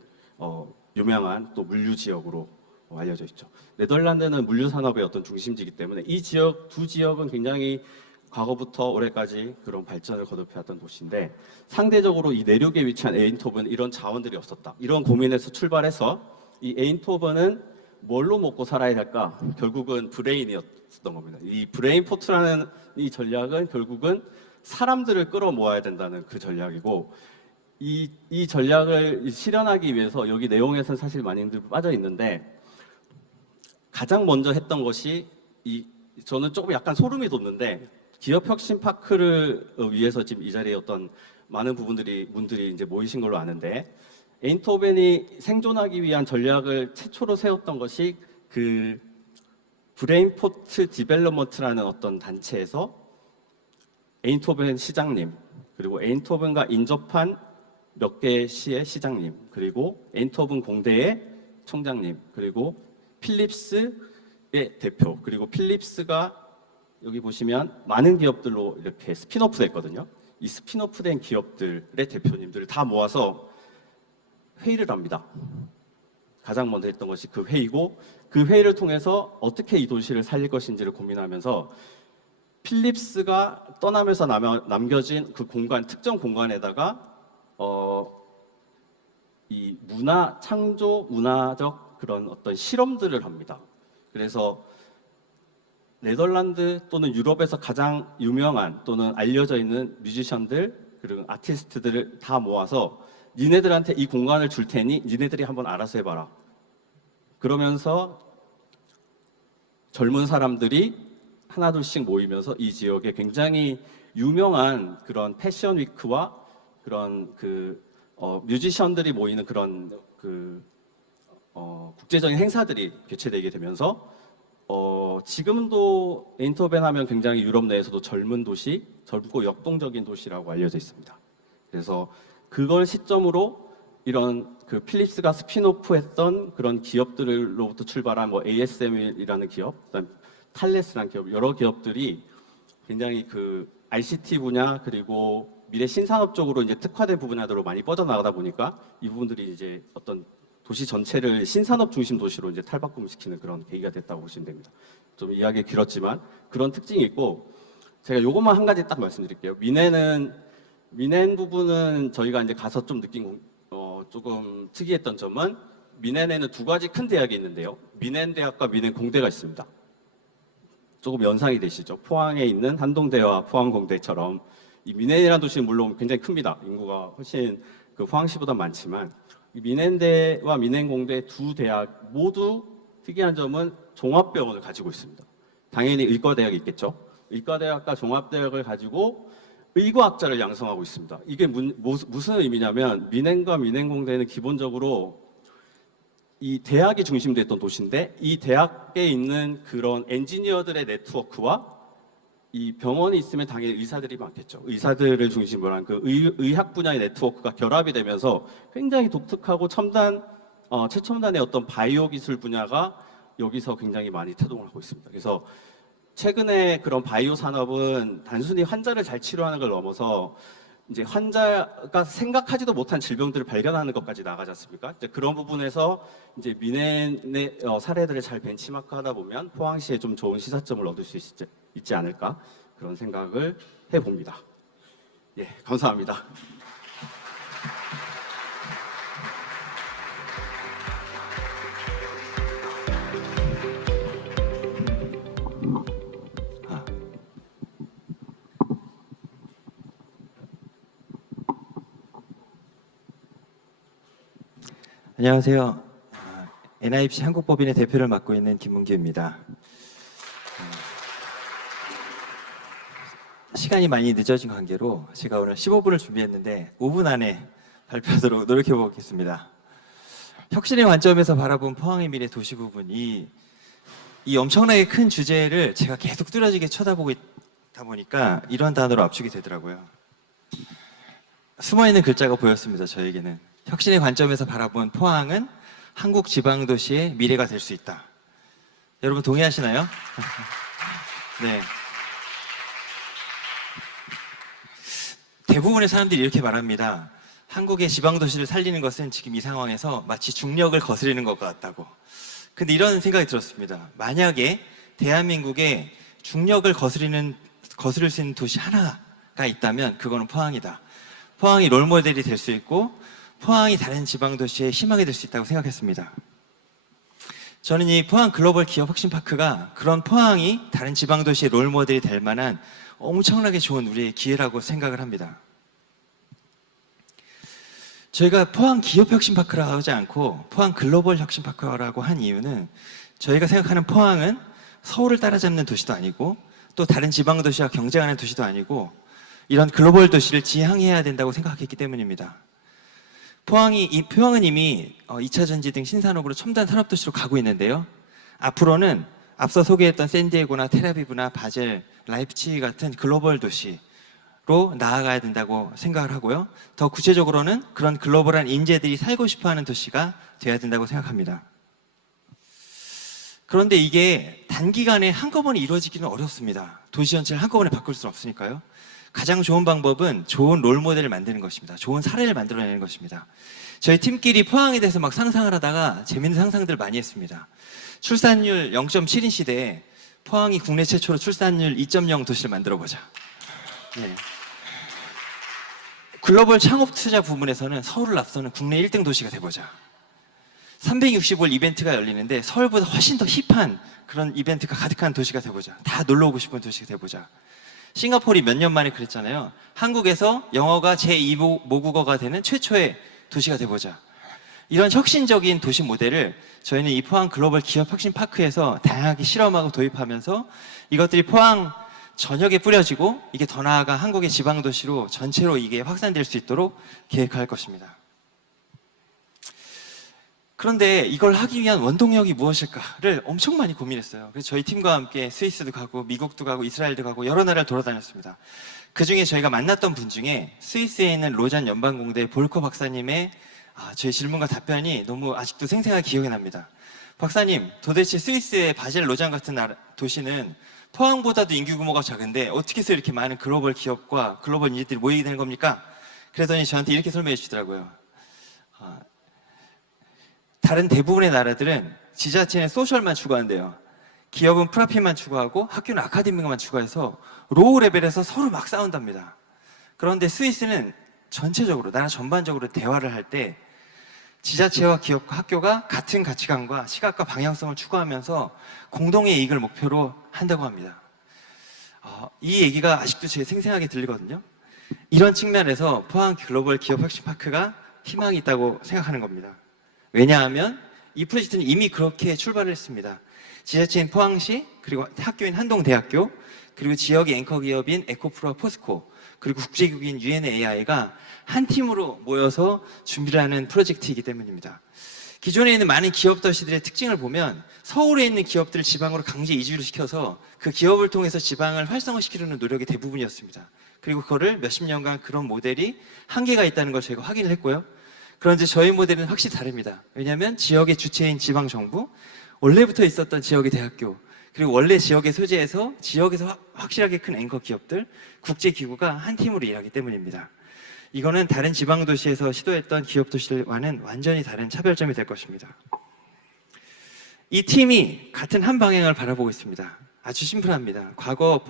유명한 또 물류 지역으로 알려져 있죠. 네덜란드는 물류 산업의 어떤 중심지이기 때문에 이 두 지역은 굉장히 과거부터 올해까지 그런 발전을 거듭해왔던 도시인데, 상대적으로 이 내륙에 위치한 에인트호벤은 이런 자원들이 없었다. 이런 고민에서 출발해서 이 에인트호벤은 뭘로 먹고 살아야 될까? 결국은 브레인이었던 겁니다. 이 브레인포트라는 이 전략은 결국은 사람들을 끌어모아야 된다는 그 전략이고, 이 전략을 실현하기 위해서 여기 내용에서는 사실 많이들 빠져 있는데, 가장 먼저 했던 것이 저는 조금 약간 소름이 돋는데, 기업혁신파크를 위해서 지금 이 자리에 어떤 많은 분들이 이제 모이신 걸로 아는데, 에인트호벤이 생존하기 위한 전략을 최초로 세웠던 것이 브레인포트 디벨롭먼트라는 어떤 단체에서 에인트호벤 시장님, 그리고 에인트호벤과 인접한 몇 개의 시의 시장님, 그리고 에인트호벤 공대의 총장님, 그리고 필립스의 대표, 그리고 필립스가 여기 보시면 많은 기업들로 이렇게 스핀오프 됐거든요. 이 스핀오프 된 기업들의 대표님들을 다 모아서 회의를 합니다. 가장 먼저 했던 것이 그 회의고, 그 회의를 통해서 어떻게 이 도시를 살릴 것인지를 고민하면서 필립스가 떠나면서 남겨진 그 특정 공간에다가 이 창조 문화적 그런 어떤 실험들을 합니다. 그래서 네덜란드 또는 유럽에서 가장 유명한 또는 알려져 있는 뮤지션들 그리고 아티스트들을 다 모아서 니네들한테 이 공간을 줄 테니 니네들이 한번 알아서 해봐라. 그러면서 젊은 사람들이 하나둘씩 모이면서 이 지역에 굉장히 유명한 그런 패션 위크와 그런 뮤지션들이 모이는 그런 국제적인 행사들이 개최되게 되면서 지금도 에인트호벤 하면 굉장히 유럽 내에서도 젊은 도시, 젊고 역동적인 도시라고 알려져 있습니다. 그래서 그걸 시점으로 이런 필립스가 스핀오프했던 그런 기업들로부터 출발한 ASM이라는 기업, 그다음 탈레스라는 기업, 여러 기업들이 굉장히 ICT 분야 그리고 미래 신산업 쪽으로 이제 특화된 분야들로 많이 뻗어나가다 보니까 이 부분들이 이제 어떤 도시 전체를 신산업 중심 도시로 이제 탈바꿈시키는 그런 계기가 됐다고 보시면 됩니다. 좀 이야기 길었지만 그런 특징이 있고, 제가 요것만 한 가지 딱 말씀드릴게요. 미넨 부분은 저희가 이제 가서 좀 느낀 조금 특이했던 점은 민엔에는 두 가지 큰 대학이 있는데요. 민엔대학과 민엔공대가 있습니다. 조금 연상이 되시죠? 포항에 있는 한동대와 포항공대처럼 이 민엔이라는 도시는 물론 굉장히 큽니다. 인구가 훨씬 그 포항시보다 많지만 이 민엔대와 민엔공대 두 대학 모두 특이한 점은 종합병원을 가지고 있습니다. 당연히 의과대학이 있겠죠. 의과대학과 종합대학을 가지고 의과학자를 양성하고 있습니다. 이게 무슨 의미냐면 민엔과 민엔공대는 기본적으로 이 대학이 중심됐던 도시인데 이 대학에 있는 그런 엔지니어들의 네트워크와 이 병원이 있으면 당연히 의사들이 많겠죠. 의사들을 의학그 의학 분야의 네트워크가 결합이 되면서 굉장히 독특하고 최첨단의 어떤 바이오 기술 분야가 여기서 굉장히 많이 태동을 하고 있습니다. 그래서 최근에 그런 바이오 산업은 단순히 환자를 잘 치료하는 걸 넘어서 이제 환자가 생각하지도 못한 질병들을 발견하는 것까지 나가지 않습니까? 이제 그런 부분에서 이제 민엔의 사례들을 잘 벤치마크하다 보면 포항시에 좀 좋은 시사점을 얻을 수 있지 않을까 그런 생각을 해봅니다. 예, 감사합니다. 안녕하세요. NIBC 한국법인의 대표를 맡고 있는 김문규입니다. 시간이 많이 늦어진 관계로 제가 오늘 15분을 준비했는데 5분 안에 발표하도록 노력해 보겠습니다. 혁신의 관점에서 바라본 포항의 미래 도시 부분, 이 엄청나게 큰 주제를 제가 계속 뚜렷하게 쳐다보고 있다 보니까 이런 단어로 압축이 되더라고요. 숨어있는 글자가 보였습니다. 저에게는 혁신의 관점에서 바라본 포항은 한국 지방도시의 미래가 될 수 있다. 여러분 동의하시나요? 네. 대부분의 사람들이 이렇게 말합니다. 한국의 지방도시를 살리는 것은 지금 이 상황에서 마치 중력을 거스르는 것 같다고. 근데 이런 생각이 들었습니다. 만약에 대한민국에 중력을 거스를 수 있는 도시 하나가 있다면 그거는 포항이다. 포항이 롤모델이 될 수 있고 포항이 다른 지방도시의 희망이 될 수 있다고 생각했습니다. 저는 이 포항 글로벌 기업 혁신파크가 그런 포항이 다른 지방도시의 롤모델이 될 만한 엄청나게 좋은 우리의 기회라고 생각을 합니다. 저희가 포항 기업 혁신파크라고 하지 않고 포항 글로벌 혁신파크라고 한 이유는 저희가 생각하는 포항은 서울을 따라잡는 도시도 아니고 또 다른 지방도시와 경쟁하는 도시도 아니고 이런 글로벌 도시를 지향해야 된다고 생각했기 때문입니다. 포항은 이미 2차 전지 등 신산업으로 첨단 산업도시로 가고 있는데요. 앞으로는 앞서 소개했던 샌디에고나 텔아비브나 바젤, 라이프치히 같은 글로벌 도시로 나아가야 된다고 생각을 하고요. 더 구체적으로는 그런 글로벌한 인재들이 살고 싶어하는 도시가 되어야 된다고 생각합니다. 그런데 이게 단기간에 한꺼번에 이루어지기는 어렵습니다. 도시 전체를 한꺼번에 바꿀 수는 없으니까요. 가장 좋은 방법은 좋은 롤모델을 만드는 것입니다. 좋은 사례를 만들어내는 것입니다. 저희 팀끼리 포항에 대해서 막 상상을 하다가 재밌는 상상들을 많이 했습니다. 출산율 0.7인 시대에 포항이 국내 최초로 출산율 2.0 도시를 만들어보자. 네. 글로벌 창업 투자 부분에서는 서울을 앞서는 국내 1등 도시가 돼보자. 365일 이벤트가 열리는데 서울보다 훨씬 더 힙한 그런 이벤트가 가득한 도시가 돼보자. 다 놀러 오고 싶은 도시가 돼보자. 싱가포르이 몇 년 만에 그랬잖아요. 한국에서 영어가 제2 모국어가 되는 최초의 도시가 돼보자. 이런 혁신적인 도시 모델을 저희는 이 포항 글로벌 기업 혁신 파크에서 다양하게 실험하고 도입하면서 이것들이 포항 전역에 뿌려지고 이게 더 나아가 한국의 지방도시로 전체로 이게 확산될 수 있도록 계획할 것입니다. 그런데 이걸 하기 위한 원동력이 무엇일까를 엄청 많이 고민했어요. 그래서 저희 팀과 함께 스위스도 가고 미국도 가고 이스라엘도 가고 여러 나라를 돌아다녔습니다. 그 중에 저희가 만났던 분 중에 스위스에 있는 로잔 연방공대 볼커 박사님의 저희 질문과 답변이 너무 아직도 생생하게 기억이 납니다. 박사님, 도대체 스위스의 바젤 로잔 같은 도시는 포항보다도 인구 규모가 작은데 어떻게 해서 이렇게 많은 글로벌 기업과 글로벌 인재들이 모이게 되는 겁니까? 그랬더니 저한테 이렇게 설명해 주시더라고요. 다른 대부분의 나라들은 지자체는 소셜만 추구한대요. 기업은 프라핏만 추구하고 학교는 아카데미만 추구해서 로우 레벨에서 서로 막 싸운답니다. 그런데 스위스는 전체적으로 나라 전반적으로 대화를 할 때 지자체와 기업과 학교가 같은 가치관과 시각과 방향성을 추구하면서 공동의 이익을 목표로 한다고 합니다. 이 얘기가 아직도 제 생생하게 들리거든요. 이런 측면에서 포항 글로벌 기업 혁신파크가 희망이 있다고 생각하는 겁니다. 왜냐하면 이 프로젝트는 이미 그렇게 출발을 했습니다. 지자체인 포항시, 그리고 학교인 한동대학교, 그리고 지역의 앵커 기업인 에코프로와 포스코, 그리고 국제기구인 UNAI가 한 팀으로 모여서 준비를 하는 프로젝트이기 때문입니다. 기존에 있는 많은 기업 도시들의 특징을 보면 서울에 있는 기업들을 지방으로 강제 이주를 시켜서 그 기업을 통해서 지방을 활성화시키려는 노력이 대부분이었습니다. 그리고 그거를 몇십 년간 그런 모델이 한계가 있다는 걸 저희가 확인을 했고요. 그런데 저희 모델은 확실히 다릅니다. 왜냐하면 지역의 주체인 지방정부, 원래부터 있었던 지역의 대학교, 그리고 원래 지역의 소재에서 지역에서 확실하게 큰 앵커 기업들, 국제기구가 한 팀으로 일하기 때문입니다. 이거는 다른 지방도시에서 시도했던 기업도시들과는 완전히 다른 차별점이 될 것입니다. 이 팀이 같은 한 방향을 바라보고 있습니다. 아주 심플합니다. 과거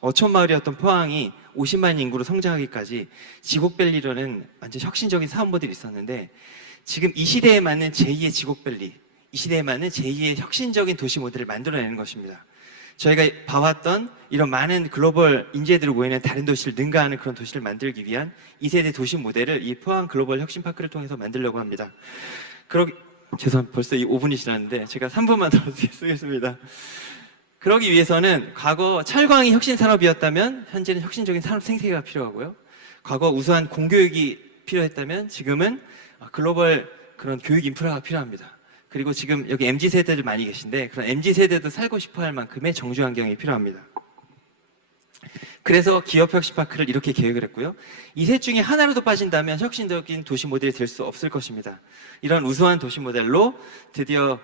어촌마을이었던 포항이 50만 인구로 성장하기까지 지곡밸리라는 완전 혁신적인 사업 모델이 있었는데, 지금 이 시대에 맞는 제2의 지곡밸리, 이 시대에 맞는 제2의 혁신적인 도시 모델을 만들어내는 것입니다. 저희가 봐왔던 이런 많은 글로벌 인재들을 모이는 다른 도시를 능가하는 그런 도시를 만들기 위한 2세대 도시 모델을 이 포항 글로벌 혁신파크를 통해서 만들려고 합니다. 죄송합니다. 벌써 이 5분이 지났는데 제가 3분만 더 쓰겠습니다. 그러기 위해서는 과거 철광이 혁신 산업이었다면 현재는 혁신적인 산업 생태계가 필요하고요. 과거 우수한 공교육이 필요했다면 지금은 글로벌 그런 교육 인프라가 필요합니다. 그리고 지금 여기 MZ세대들 많이 계신데 그런 MZ세대도 살고 싶어 할 만큼의 정주 환경이 필요합니다. 그래서 기업혁신파크를 이렇게 계획을 했고요. 이 셋 중에 하나라도 빠진다면 혁신적인 도시 모델이 될 수 없을 것입니다. 이런 우수한 도시 모델로 드디어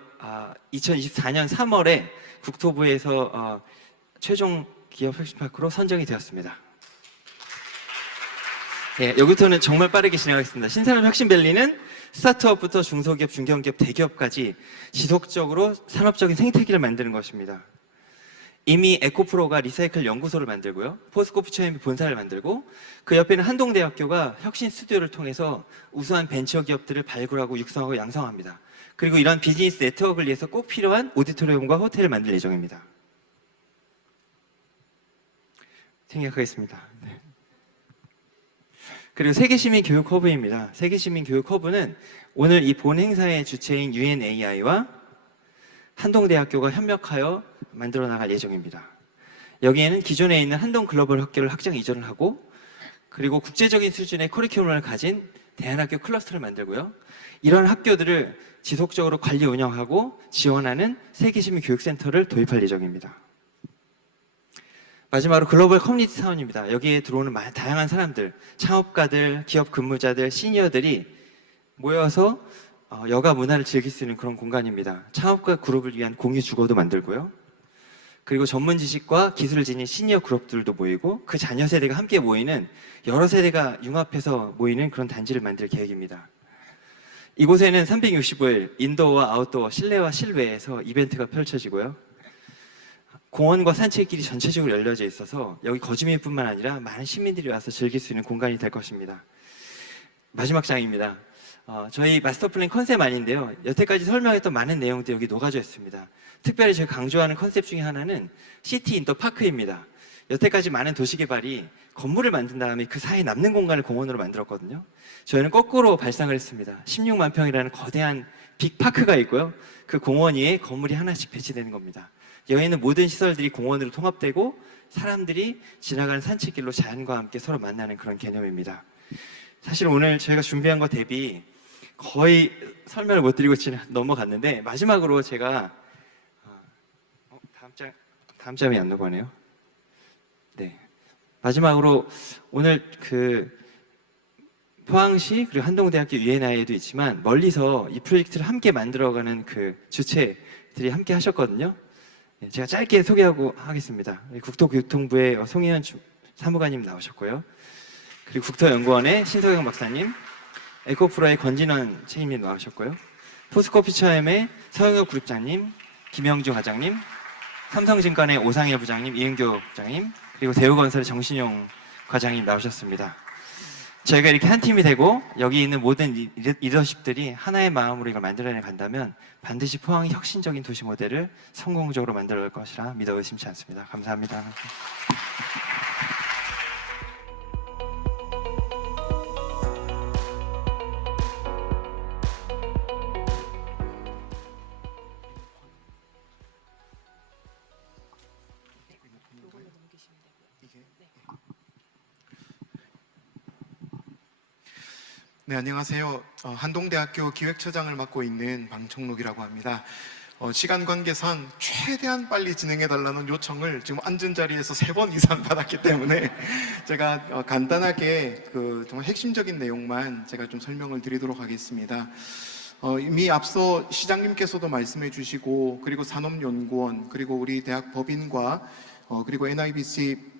2024년 3월에 국토부에서 최종 기업혁신파크로 선정이 되었습니다. 네, 여기부터는 정말 빠르게 진행하겠습니다. 신산업혁신밸리는 스타트업부터 중소기업, 중견기업, 대기업까지 지속적으로 산업적인 생태계를 만드는 것입니다. 이미 에코프로가 리사이클 연구소를 만들고요. 포스코 퓨처엠이 본사를 만들고, 그 옆에는 한동대학교가 혁신 스튜디오를 통해서 우수한 벤처기업들을 발굴하고 육성하고 양성합니다. 그리고 이런 비즈니스 네트워크를 위해서 꼭 필요한 오디토리움과 호텔을 만들 예정입니다. 생략하겠습니다. 네. 그리고 세계시민교육 허브입니다. 세계시민교육 허브는 오늘 이 본 행사의 주체인 UNAI와 한동대학교가 협력하여 만들어 나갈 예정입니다. 여기에는 기존에 있는 한동 글로벌 학교를 확장 이전을 하고, 그리고 국제적인 수준의 커리큘럼을 가진 대안학교 클러스터를 만들고요. 이런 학교들을 지속적으로 관리 운영하고 지원하는 세계시민교육센터를 도입할 예정입니다. 마지막으로 글로벌 커뮤니티 사원입니다. 여기에 들어오는 다양한 사람들, 창업가들, 기업 근무자들, 시니어들이 모여서 여가 문화를 즐길 수 있는 그런 공간입니다. 창업가 그룹을 위한 공유 주거도 만들고요. 그리고 전문 지식과 기술을 지닌 시니어 그룹들도 모이고, 그 자녀 세대가 함께 모이는, 여러 세대가 융합해서 모이는 그런 단지를 만들 계획입니다. 이곳에는 365일 인도어와 아웃도어, 실내와 실외에서 이벤트가 펼쳐지고요. 공원과 산책길이 전체적으로 열려져 있어서 여기 거주민뿐만 아니라 많은 시민들이 와서 즐길 수 있는 공간이 될 것입니다. 마지막 장입니다. 저희 마스터 플랜 컨셉 아닌데요. 여태까지 설명했던 많은 내용들이 여기 녹아져 있습니다. 특별히 제가 강조하는 컨셉 중에 하나는 시티 인더 파크입니다. 여태까지 많은 도시개발이 건물을 만든 다음에 그 사이에 남는 공간을 공원으로 만들었거든요. 저희는 거꾸로 발상을 했습니다. 16만 평이라는 거대한 빅파크가 있고요. 그 공원 위에 건물이 하나씩 배치되는 겁니다. 여기 있는 모든 시설들이 공원으로 통합되고 사람들이 지나가는 산책길로 자연과 함께 서로 만나는 그런 개념입니다. 사실 오늘 저희가 준비한 거 대비 거의 설명을 못 드리고 넘어갔는데, 마지막으로 제가 다음 장이 안 넘어가네요. 네, 마지막으로 오늘 포항시 그리고 한동대학교 UNI에도 있지만 멀리서 이 프로젝트를 함께 만들어가는 그 주체들이 함께 하셨거든요. 제가 짧게 소개하고 하겠습니다. 국토교통부의 송혜연 사무관님 나오셨고요. 그리고 국토연구원의 신석영 박사님, 에코프로의 권진원 책임님 나오셨고요. 포스코 퓨처엠의 서영혁 그룹장님, 김영주 과장님, 삼성증권의 오상일 부장님, 이은교 부장님, 그리고 대우건설의 정신용 과장님 나오셨습니다. 저희가 이렇게 한 팀이 되고 여기 있는 모든 리더십들이 하나의 마음으로 이걸 만들어내 간다면 반드시 포항이 혁신적인 도시 모델을 성공적으로 만들어낼 것이라 믿어 의심치 않습니다. 감사합니다. 네, 안녕하세요. 한동대학교 기획처장을 맡고 있는 방청록이라고 합니다. 시간 관계상 최대한 빨리 진행해달라는 요청을 지금 앉은 자리에서 3번 이상 받았기 때문에 제가 간단하게 정말 핵심적인 내용만 제가 좀 설명을 드리도록 하겠습니다. 이미 앞서 시장님께서도 말씀해 주시고, 그리고 산업연구원, 그리고 우리 대학 법인과 그리고 NIBC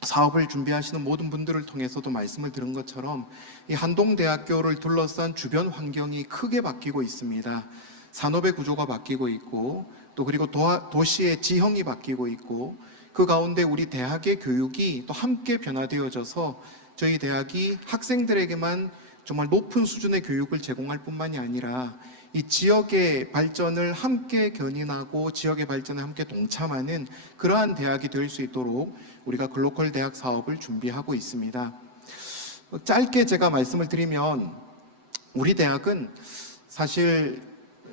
사업을 준비하시는 모든 분들을 통해서도 말씀을 들은 것처럼 이 한동대학교를 둘러싼 주변 환경이 크게 바뀌고 있습니다. 산업의 구조가 바뀌고 있고, 또 그리고 도시의 지형이 바뀌고 있고, 그 가운데 우리 대학의 교육이 또 함께 변화되어져서 저희 대학이 학생들에게만 정말 높은 수준의 교육을 제공할 뿐만이 아니라 이 지역의 발전을 함께 견인하고 지역의 발전에 함께 동참하는 그러한 대학이 될 수 있도록 우리가 글로컬 대학 사업을 준비하고 있습니다. 짧게 제가 말씀을 드리면 우리 대학은 사실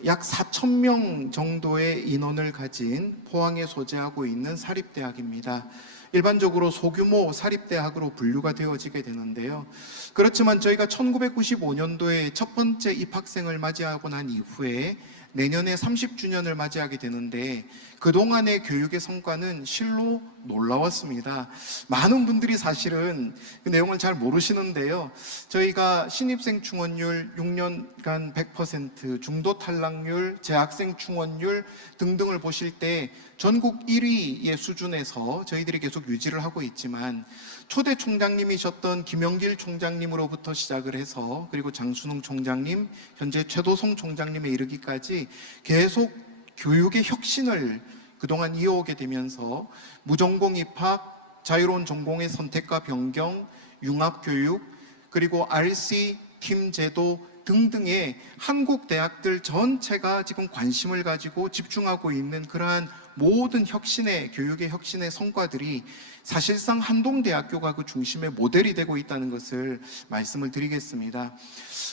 약 4,000명 정도의 인원을 가진 포항에 소재하고 있는 사립대학입니다. 일반적으로 소규모 사립대학으로 분류가 되어지게 되는데요. 그렇지만 저희가 1995년도에 첫 번째 입학생을 맞이하고 난 이후에 내년에 30주년을 맞이하게 되는데 그동안의 교육의 성과는 실로 놀라웠습니다. 많은 분들이 사실은 그 내용을 잘 모르시는데요. 저희가 신입생 충원율 6년간 100%, 중도 탈락률, 재학생 충원율 등등을 보실 때 전국 1위의 수준에서 저희들이 계속 유지를 하고 있지만 초대 총장님이셨던 김영길 총장님으로부터 시작을 해서 그리고 장순웅 총장님, 현재 최도성 총장님에 이르기까지 계속 교육의 혁신을 그동안 이어오게 되면서 무전공 입학, 자유로운 전공의 선택과 변경, 융합교육, 그리고 RC 팀 제도 등등의 한국 대학들 전체가 지금 관심을 가지고 집중하고 있는 그러한 모든 혁신의 교육의 혁신의 성과들이 사실상 한동대학교가 그 중심의 모델이 되고 있다는 것을 말씀을 드리겠습니다.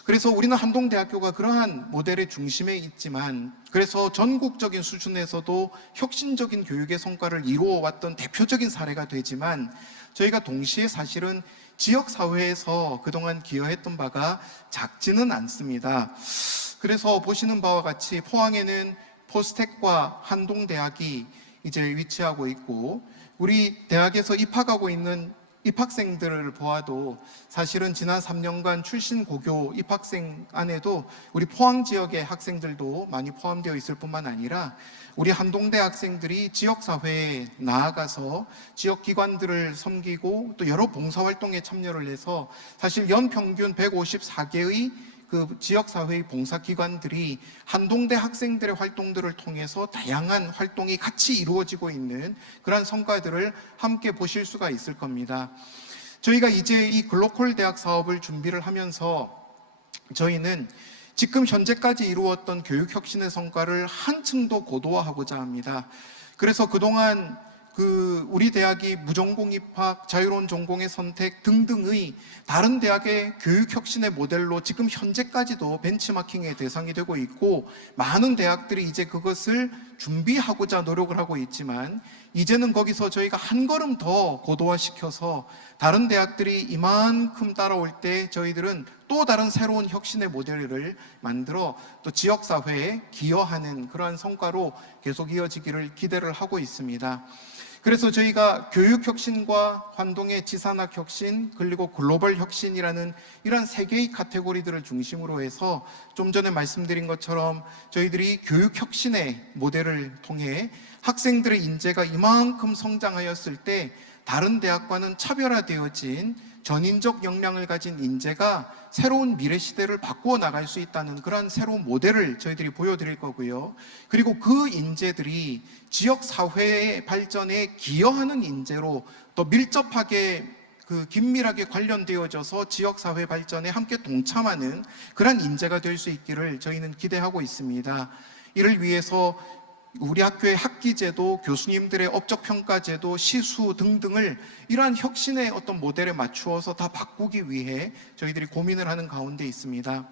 그래서 우리는 한동대학교가 그러한 모델의 중심에 있지만, 그래서 전국적인 수준에서도 혁신적인 교육의 성과를 이루어왔던 대표적인 사례가 되지만, 저희가 동시에 사실은 지역사회에서 그동안 기여했던 바가 작지는 않습니다. 그래서 보시는 바와 같이 포항에는 포스텍과 한동대학이 이제 위치하고 있고, 우리 대학에서 입학하고 있는 입학생들을 보아도 사실은 지난 3년간 출신 고교 입학생 안에도 우리 포항 지역의 학생들도 많이 포함되어 있을 뿐만 아니라 우리 한동대 학생들이 지역사회에 나아가서 지역기관들을 섬기고 또 여러 봉사활동에 참여를 해서 사실 연평균 154개의 그 지역사회의 봉사기관들이 한동대 학생들의 활동들을 통해서 다양한 활동이 같이 이루어지고 있는 그러한 성과들을 함께 보실 수가 있을 겁니다. 저희가 이제 이 글로컬 대학 사업을 준비를 하면서 저희는 지금 현재까지 이루었던 교육혁신의 성과를 한층 더 고도화하고자 합니다. 그래서 그동안 우리 대학이 무전공 입학, 자유로운 전공의 선택 등등의 다른 대학의 교육혁신의 모델로 지금 현재까지도 벤치마킹의 대상이 되고 있고, 많은 대학들이 이제 그것을 준비하고자 노력을 하고 있지만, 이제는 거기서 저희가 한 걸음 더 고도화시켜서 다른 대학들이 이만큼 따라올 때 저희들은 또 다른 새로운 혁신의 모델을 만들어 또 지역사회에 기여하는 그러한 성과로 계속 이어지기를 기대를 하고 있습니다. 그래서 저희가 교육혁신과 환동의 지산학 혁신, 그리고 글로벌 혁신이라는 이런 세 개의 카테고리들을 중심으로 해서 좀 전에 말씀드린 것처럼 저희들이 교육혁신의 모델을 통해 학생들의 인재가 이만큼 성장하였을 때 다른 대학과는 차별화되어진 전인적 역량을 가진 인재가 새로운 미래 시대를 바꾸어 나갈 수 있다는 그런 새로운 모델을 저희들이 보여드릴 거고요. 그리고 그 인재들이 지역 사회의 발전에 기여하는 인재로 또 밀접하게 그 긴밀하게 관련되어져서 지역사회 발전에 함께 동참하는 그런 인재가 될 수 있기를 저희는 기대하고 있습니다. 이를 위해서 우리 학교의 학기제도, 교수님들의 업적평가제도, 시수 등등을 이러한 혁신의 어떤 모델에 맞추어서 다 바꾸기 위해 저희들이 고민을 하는 가운데 있습니다.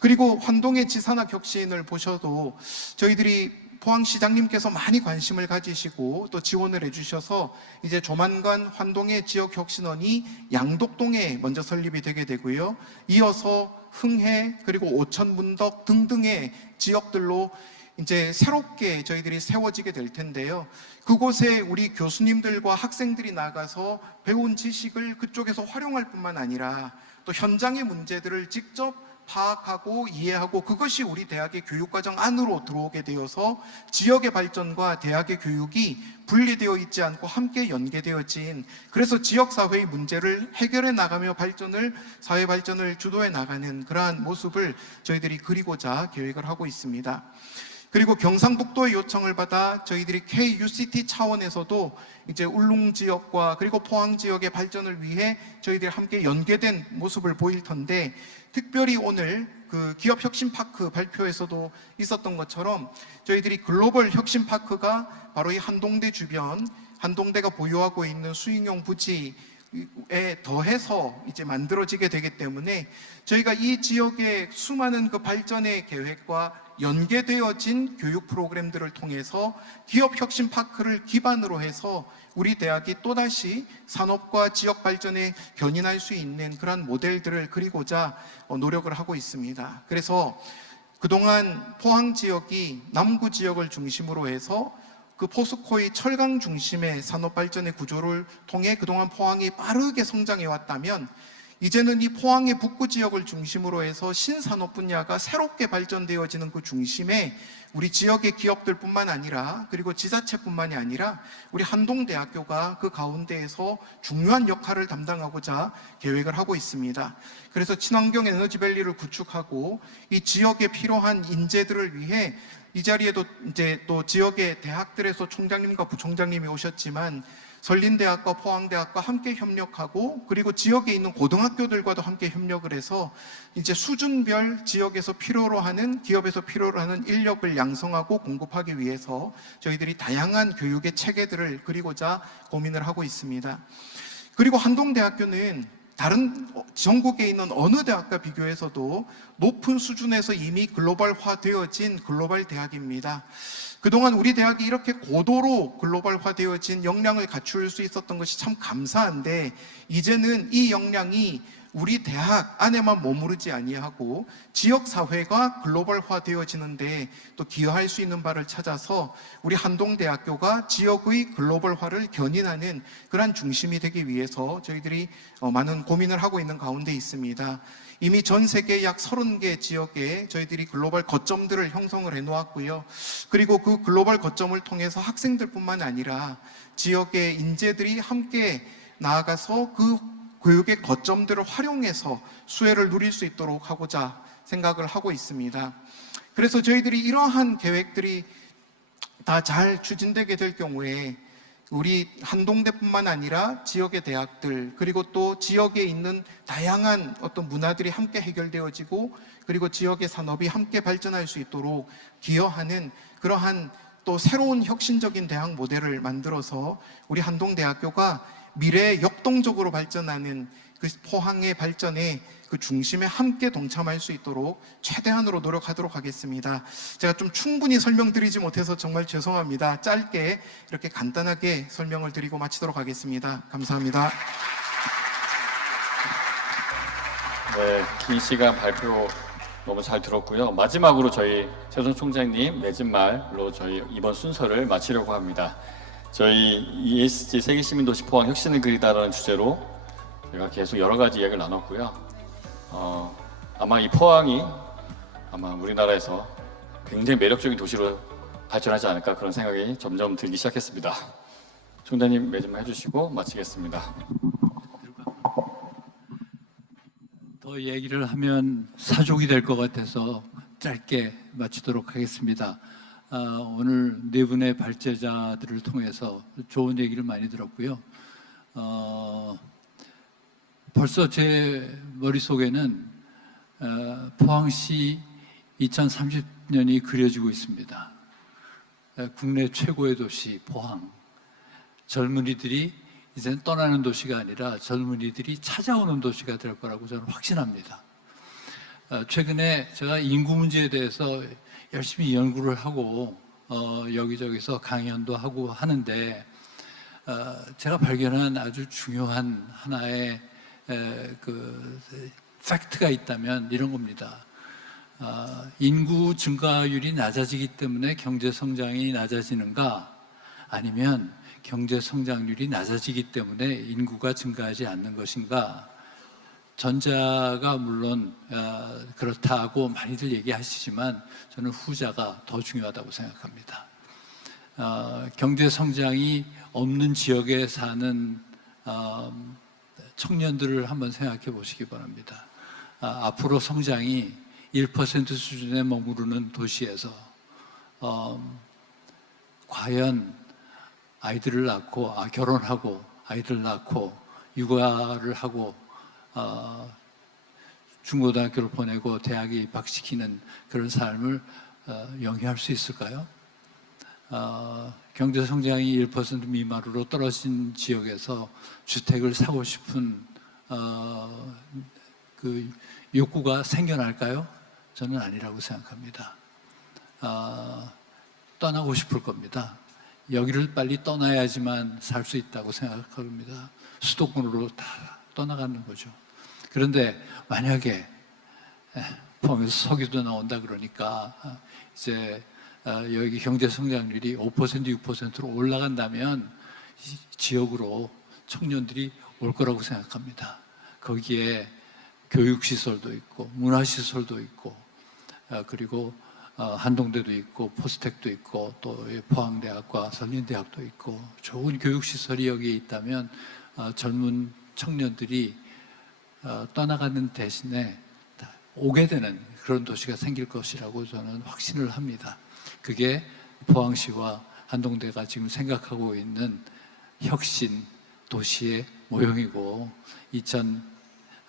그리고 환동의 지산학 혁신을 보셔도 저희들이 포항시장님께서 많이 관심을 가지시고 또 지원을 해주셔서 이제 조만간 환동의 지역혁신원이 양덕동에 먼저 설립이 되게 되고요. 이어서 흥해 그리고 오천문덕 등등의 지역들로 이제 새롭게 저희들이 세워지게 될 텐데요. 그곳에 우리 교수님들과 학생들이 나가서 배운 지식을 그쪽에서 활용할 뿐만 아니라 또 현장의 문제들을 직접 파악하고 이해하고 그것이 우리 대학의 교육과정 안으로 들어오게 되어서 지역의 발전과 대학의 교육이 분리되어 있지 않고 함께 연계되어진, 그래서 지역사회의 문제를 해결해 나가며 사회 발전을 주도해 나가는 그러한 모습을 저희들이 그리고자 계획을 하고 있습니다. 그리고 경상북도의 요청을 받아 저희들이 KUCT 차원에서도 이제 울릉 지역과 그리고 포항 지역의 발전을 위해 저희들이 함께 연계된 모습을 보일 텐데, 특별히 오늘 그 기업혁신파크 발표에서도 있었던 것처럼 저희들이 글로벌 혁신파크가 바로 이 한동대 주변, 한동대가 보유하고 있는 수익용 부지에 더해서 이제 만들어지게 되기 때문에 저희가 이 지역의 수많은 그 발전의 계획과 연계되어진 교육 프로그램들을 통해서 기업혁신파크를 기반으로 해서 우리 대학이 또다시 산업과 지역 발전에 견인할 수 있는 그런 모델들을 그리고자 노력을 하고 있습니다. 그래서 그동안 포항 지역이 남구 지역을 중심으로 해서 그 포스코의 철강 중심의 산업 발전의 구조를 통해 그동안 포항이 빠르게 성장해 왔다면, 이제는 이 포항의 북구 지역을 중심으로 해서 신산업 분야가 새롭게 발전되어지는 그 중심에 우리 지역의 기업들뿐만 아니라 그리고 지자체뿐만이 아니라 우리 한동대학교가 그 가운데에서 중요한 역할을 담당하고자 계획을 하고 있습니다. 그래서 친환경 에너지밸리를 구축하고 이 지역에 필요한 인재들을 위해 이 자리에도 이제 또 지역의 대학들에서 총장님과 부총장님이 오셨지만 설린대학과 포항대학과 함께 협력하고 그리고 지역에 있는 고등학교들과도 함께 협력을 해서 이제 수준별 지역에서 필요로 하는, 기업에서 필요로 하는 인력을 양성하고 공급하기 위해서 저희들이 다양한 교육의 체계들을 그리고자 고민을 하고 있습니다. 그리고 한동대학교는 다른 전국에 있는 어느 대학과 비교해서도 높은 수준에서 이미 글로벌화되어진 글로벌 대학입니다. 그동안 우리 대학이 이렇게 고도로 글로벌화되어진 역량을 갖출 수 있었던 것이 참 감사한데, 이제는 이 역량이 우리 대학 안에만 머무르지 아니하고 지역 사회가 글로벌화되어지는데 또 기여할 수 있는 바를 찾아서 우리 한동대학교가 지역의 글로벌화를 견인하는 그러한 중심이 되기 위해서 저희들이 많은 고민을 하고 있는 가운데 있습니다. 이미 전 세계 약 30개 지역에 저희들이 글로벌 거점들을 형성을 해놓았고요. 그리고 그 글로벌 거점을 통해서 학생들뿐만 아니라 지역의 인재들이 함께 나아가서 그 교육의 거점들을 활용해서 수혜를 누릴 수 있도록 하고자 생각을 하고 있습니다. 그래서 저희들이 이러한 계획들이 다 잘 추진되게 될 경우에 우리 한동대뿐만 아니라 지역의 대학들 그리고 또 지역에 있는 다양한 어떤 문화들이 함께 해결되어지고 그리고 지역의 산업이 함께 발전할 수 있도록 기여하는 그러한 또 새로운 혁신적인 대학 모델을 만들어서 우리 한동대학교가 미래에 역동적으로 발전하는 그 포항의 발전에 그 중심에 함께 동참할 수 있도록 최대한으로 노력하도록 하겠습니다. 제가 좀 충분히 설명드리지 못해서 정말 죄송합니다. 짧게 이렇게 간단하게 설명을 드리고 마치도록 하겠습니다. 감사합니다. 네, 긴 시간 발표 너무 잘 들었고요. 마지막으로 저희 최선 총장님 맺은 말로 저희 이번 순서를 마치려고 합니다. 저희 ESG 세계시민도시 포항 혁신을 그리다라는 주제로 제가 계속 여러 가지 이야기를 나눴고요. 아마 이 포항이 아마 우리나라에서 굉장히 매력적인 도시로 발전하지 않을까 그런 생각이 점점 들기 시작했습니다. 총장님 매진만 해주시고 마치겠습니다. 더 얘기를 하면 사족이 될 것 같아서 짧게 마치도록 하겠습니다. 오늘 네 분의 발제자들을 통해서 좋은 얘기를 많이 들었고요. 벌써 제 머릿속에는 포항시 2030년이 그려지고 있습니다. 국내 최고의 도시 포항. 젊은이들이 이제는 떠나는 도시가 아니라 젊은이들이 찾아오는 도시가 될 거라고 저는 확신합니다. 최근에 제가 인구 문제에 대해서 열심히 연구를 하고 여기저기서 강연도 하고 하는데 제가 발견한 아주 중요한 하나의 그 팩트가 있다면 이런 겁니다. 인구 증가율이 낮아지기 때문에 경제 성장이 낮아지는가, 아니면 경제 성장률이 낮아지기 때문에 인구가 증가하지 않는 것인가? 전자가 물론 그렇다고 많이들 얘기하시지만 저는 후자가 더 중요하다고 생각합니다. 경제 성장이 없는 지역에 사는 청년들을 한번 생각해 보시기 바랍니다. 앞으로 성장이 1% 수준에 머무르는 도시에서 과연 아이들을 낳고 결혼하고 아이들 낳고 육아를 하고 중고등학교를 보내고 대학에 입학시키는 그런 삶을 영위할 수 있을까요? 경제 성장이 1% 미만으로 떨어진 지역에서 주택을 사고 싶은 그 욕구가 생겨날까요? 저는 아니라고 생각합니다. 떠나고 싶을 겁니다. 여기를 빨리 떠나야지만 살 수 있다고 생각합니다. 수도권으로 다 떠나가는 거죠. 그런데 만약에 포항에서 석유도 나온다 그러니까 이제 여기 경제 성장률이 5% 6%로 올라간다면 지역으로 청년들이 올 거라고 생각합니다. 거기에 교육시설도 있고 문화시설도 있고 그리고 한동대도 있고 포스텍도 있고 또 포항대학과 선린대학도 있고 좋은 교육시설이 여기에 있다면 젊은 청년들이 떠나가는 대신에 오게 되는 그런 도시가 생길 것이라고 저는 확신을 합니다. 그게 포항시와 한동대가 지금 생각하고 있는 혁신 도시의 모형이고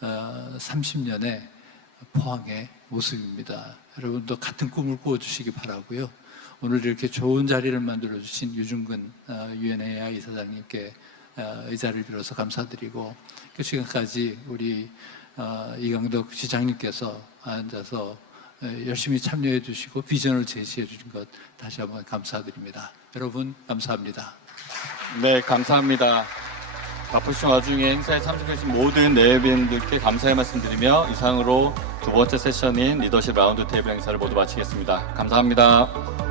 2030년에 포항의 모습입니다. 여러분도 같은 꿈을 꾸어주시기 바라고요. 오늘 이렇게 좋은 자리를 만들어주신 유중근 UNAI 이사장님께 이 자리를 빌어서 감사드리고 그 시간까지 우리 이강덕 시장님께서 앉아서 열심히 참여해 주시고 비전을 제시해 주신 것 다시 한번 감사드립니다. 여러분 감사합니다. 네, 감사합니다. 바쁘신 와중에 행사에 참석해주신 모든 내빈들께 감사의 말씀드리며 이상으로 두 번째 세션인 리더십 라운드 테이블 행사를 모두 마치겠습니다. 감사합니다.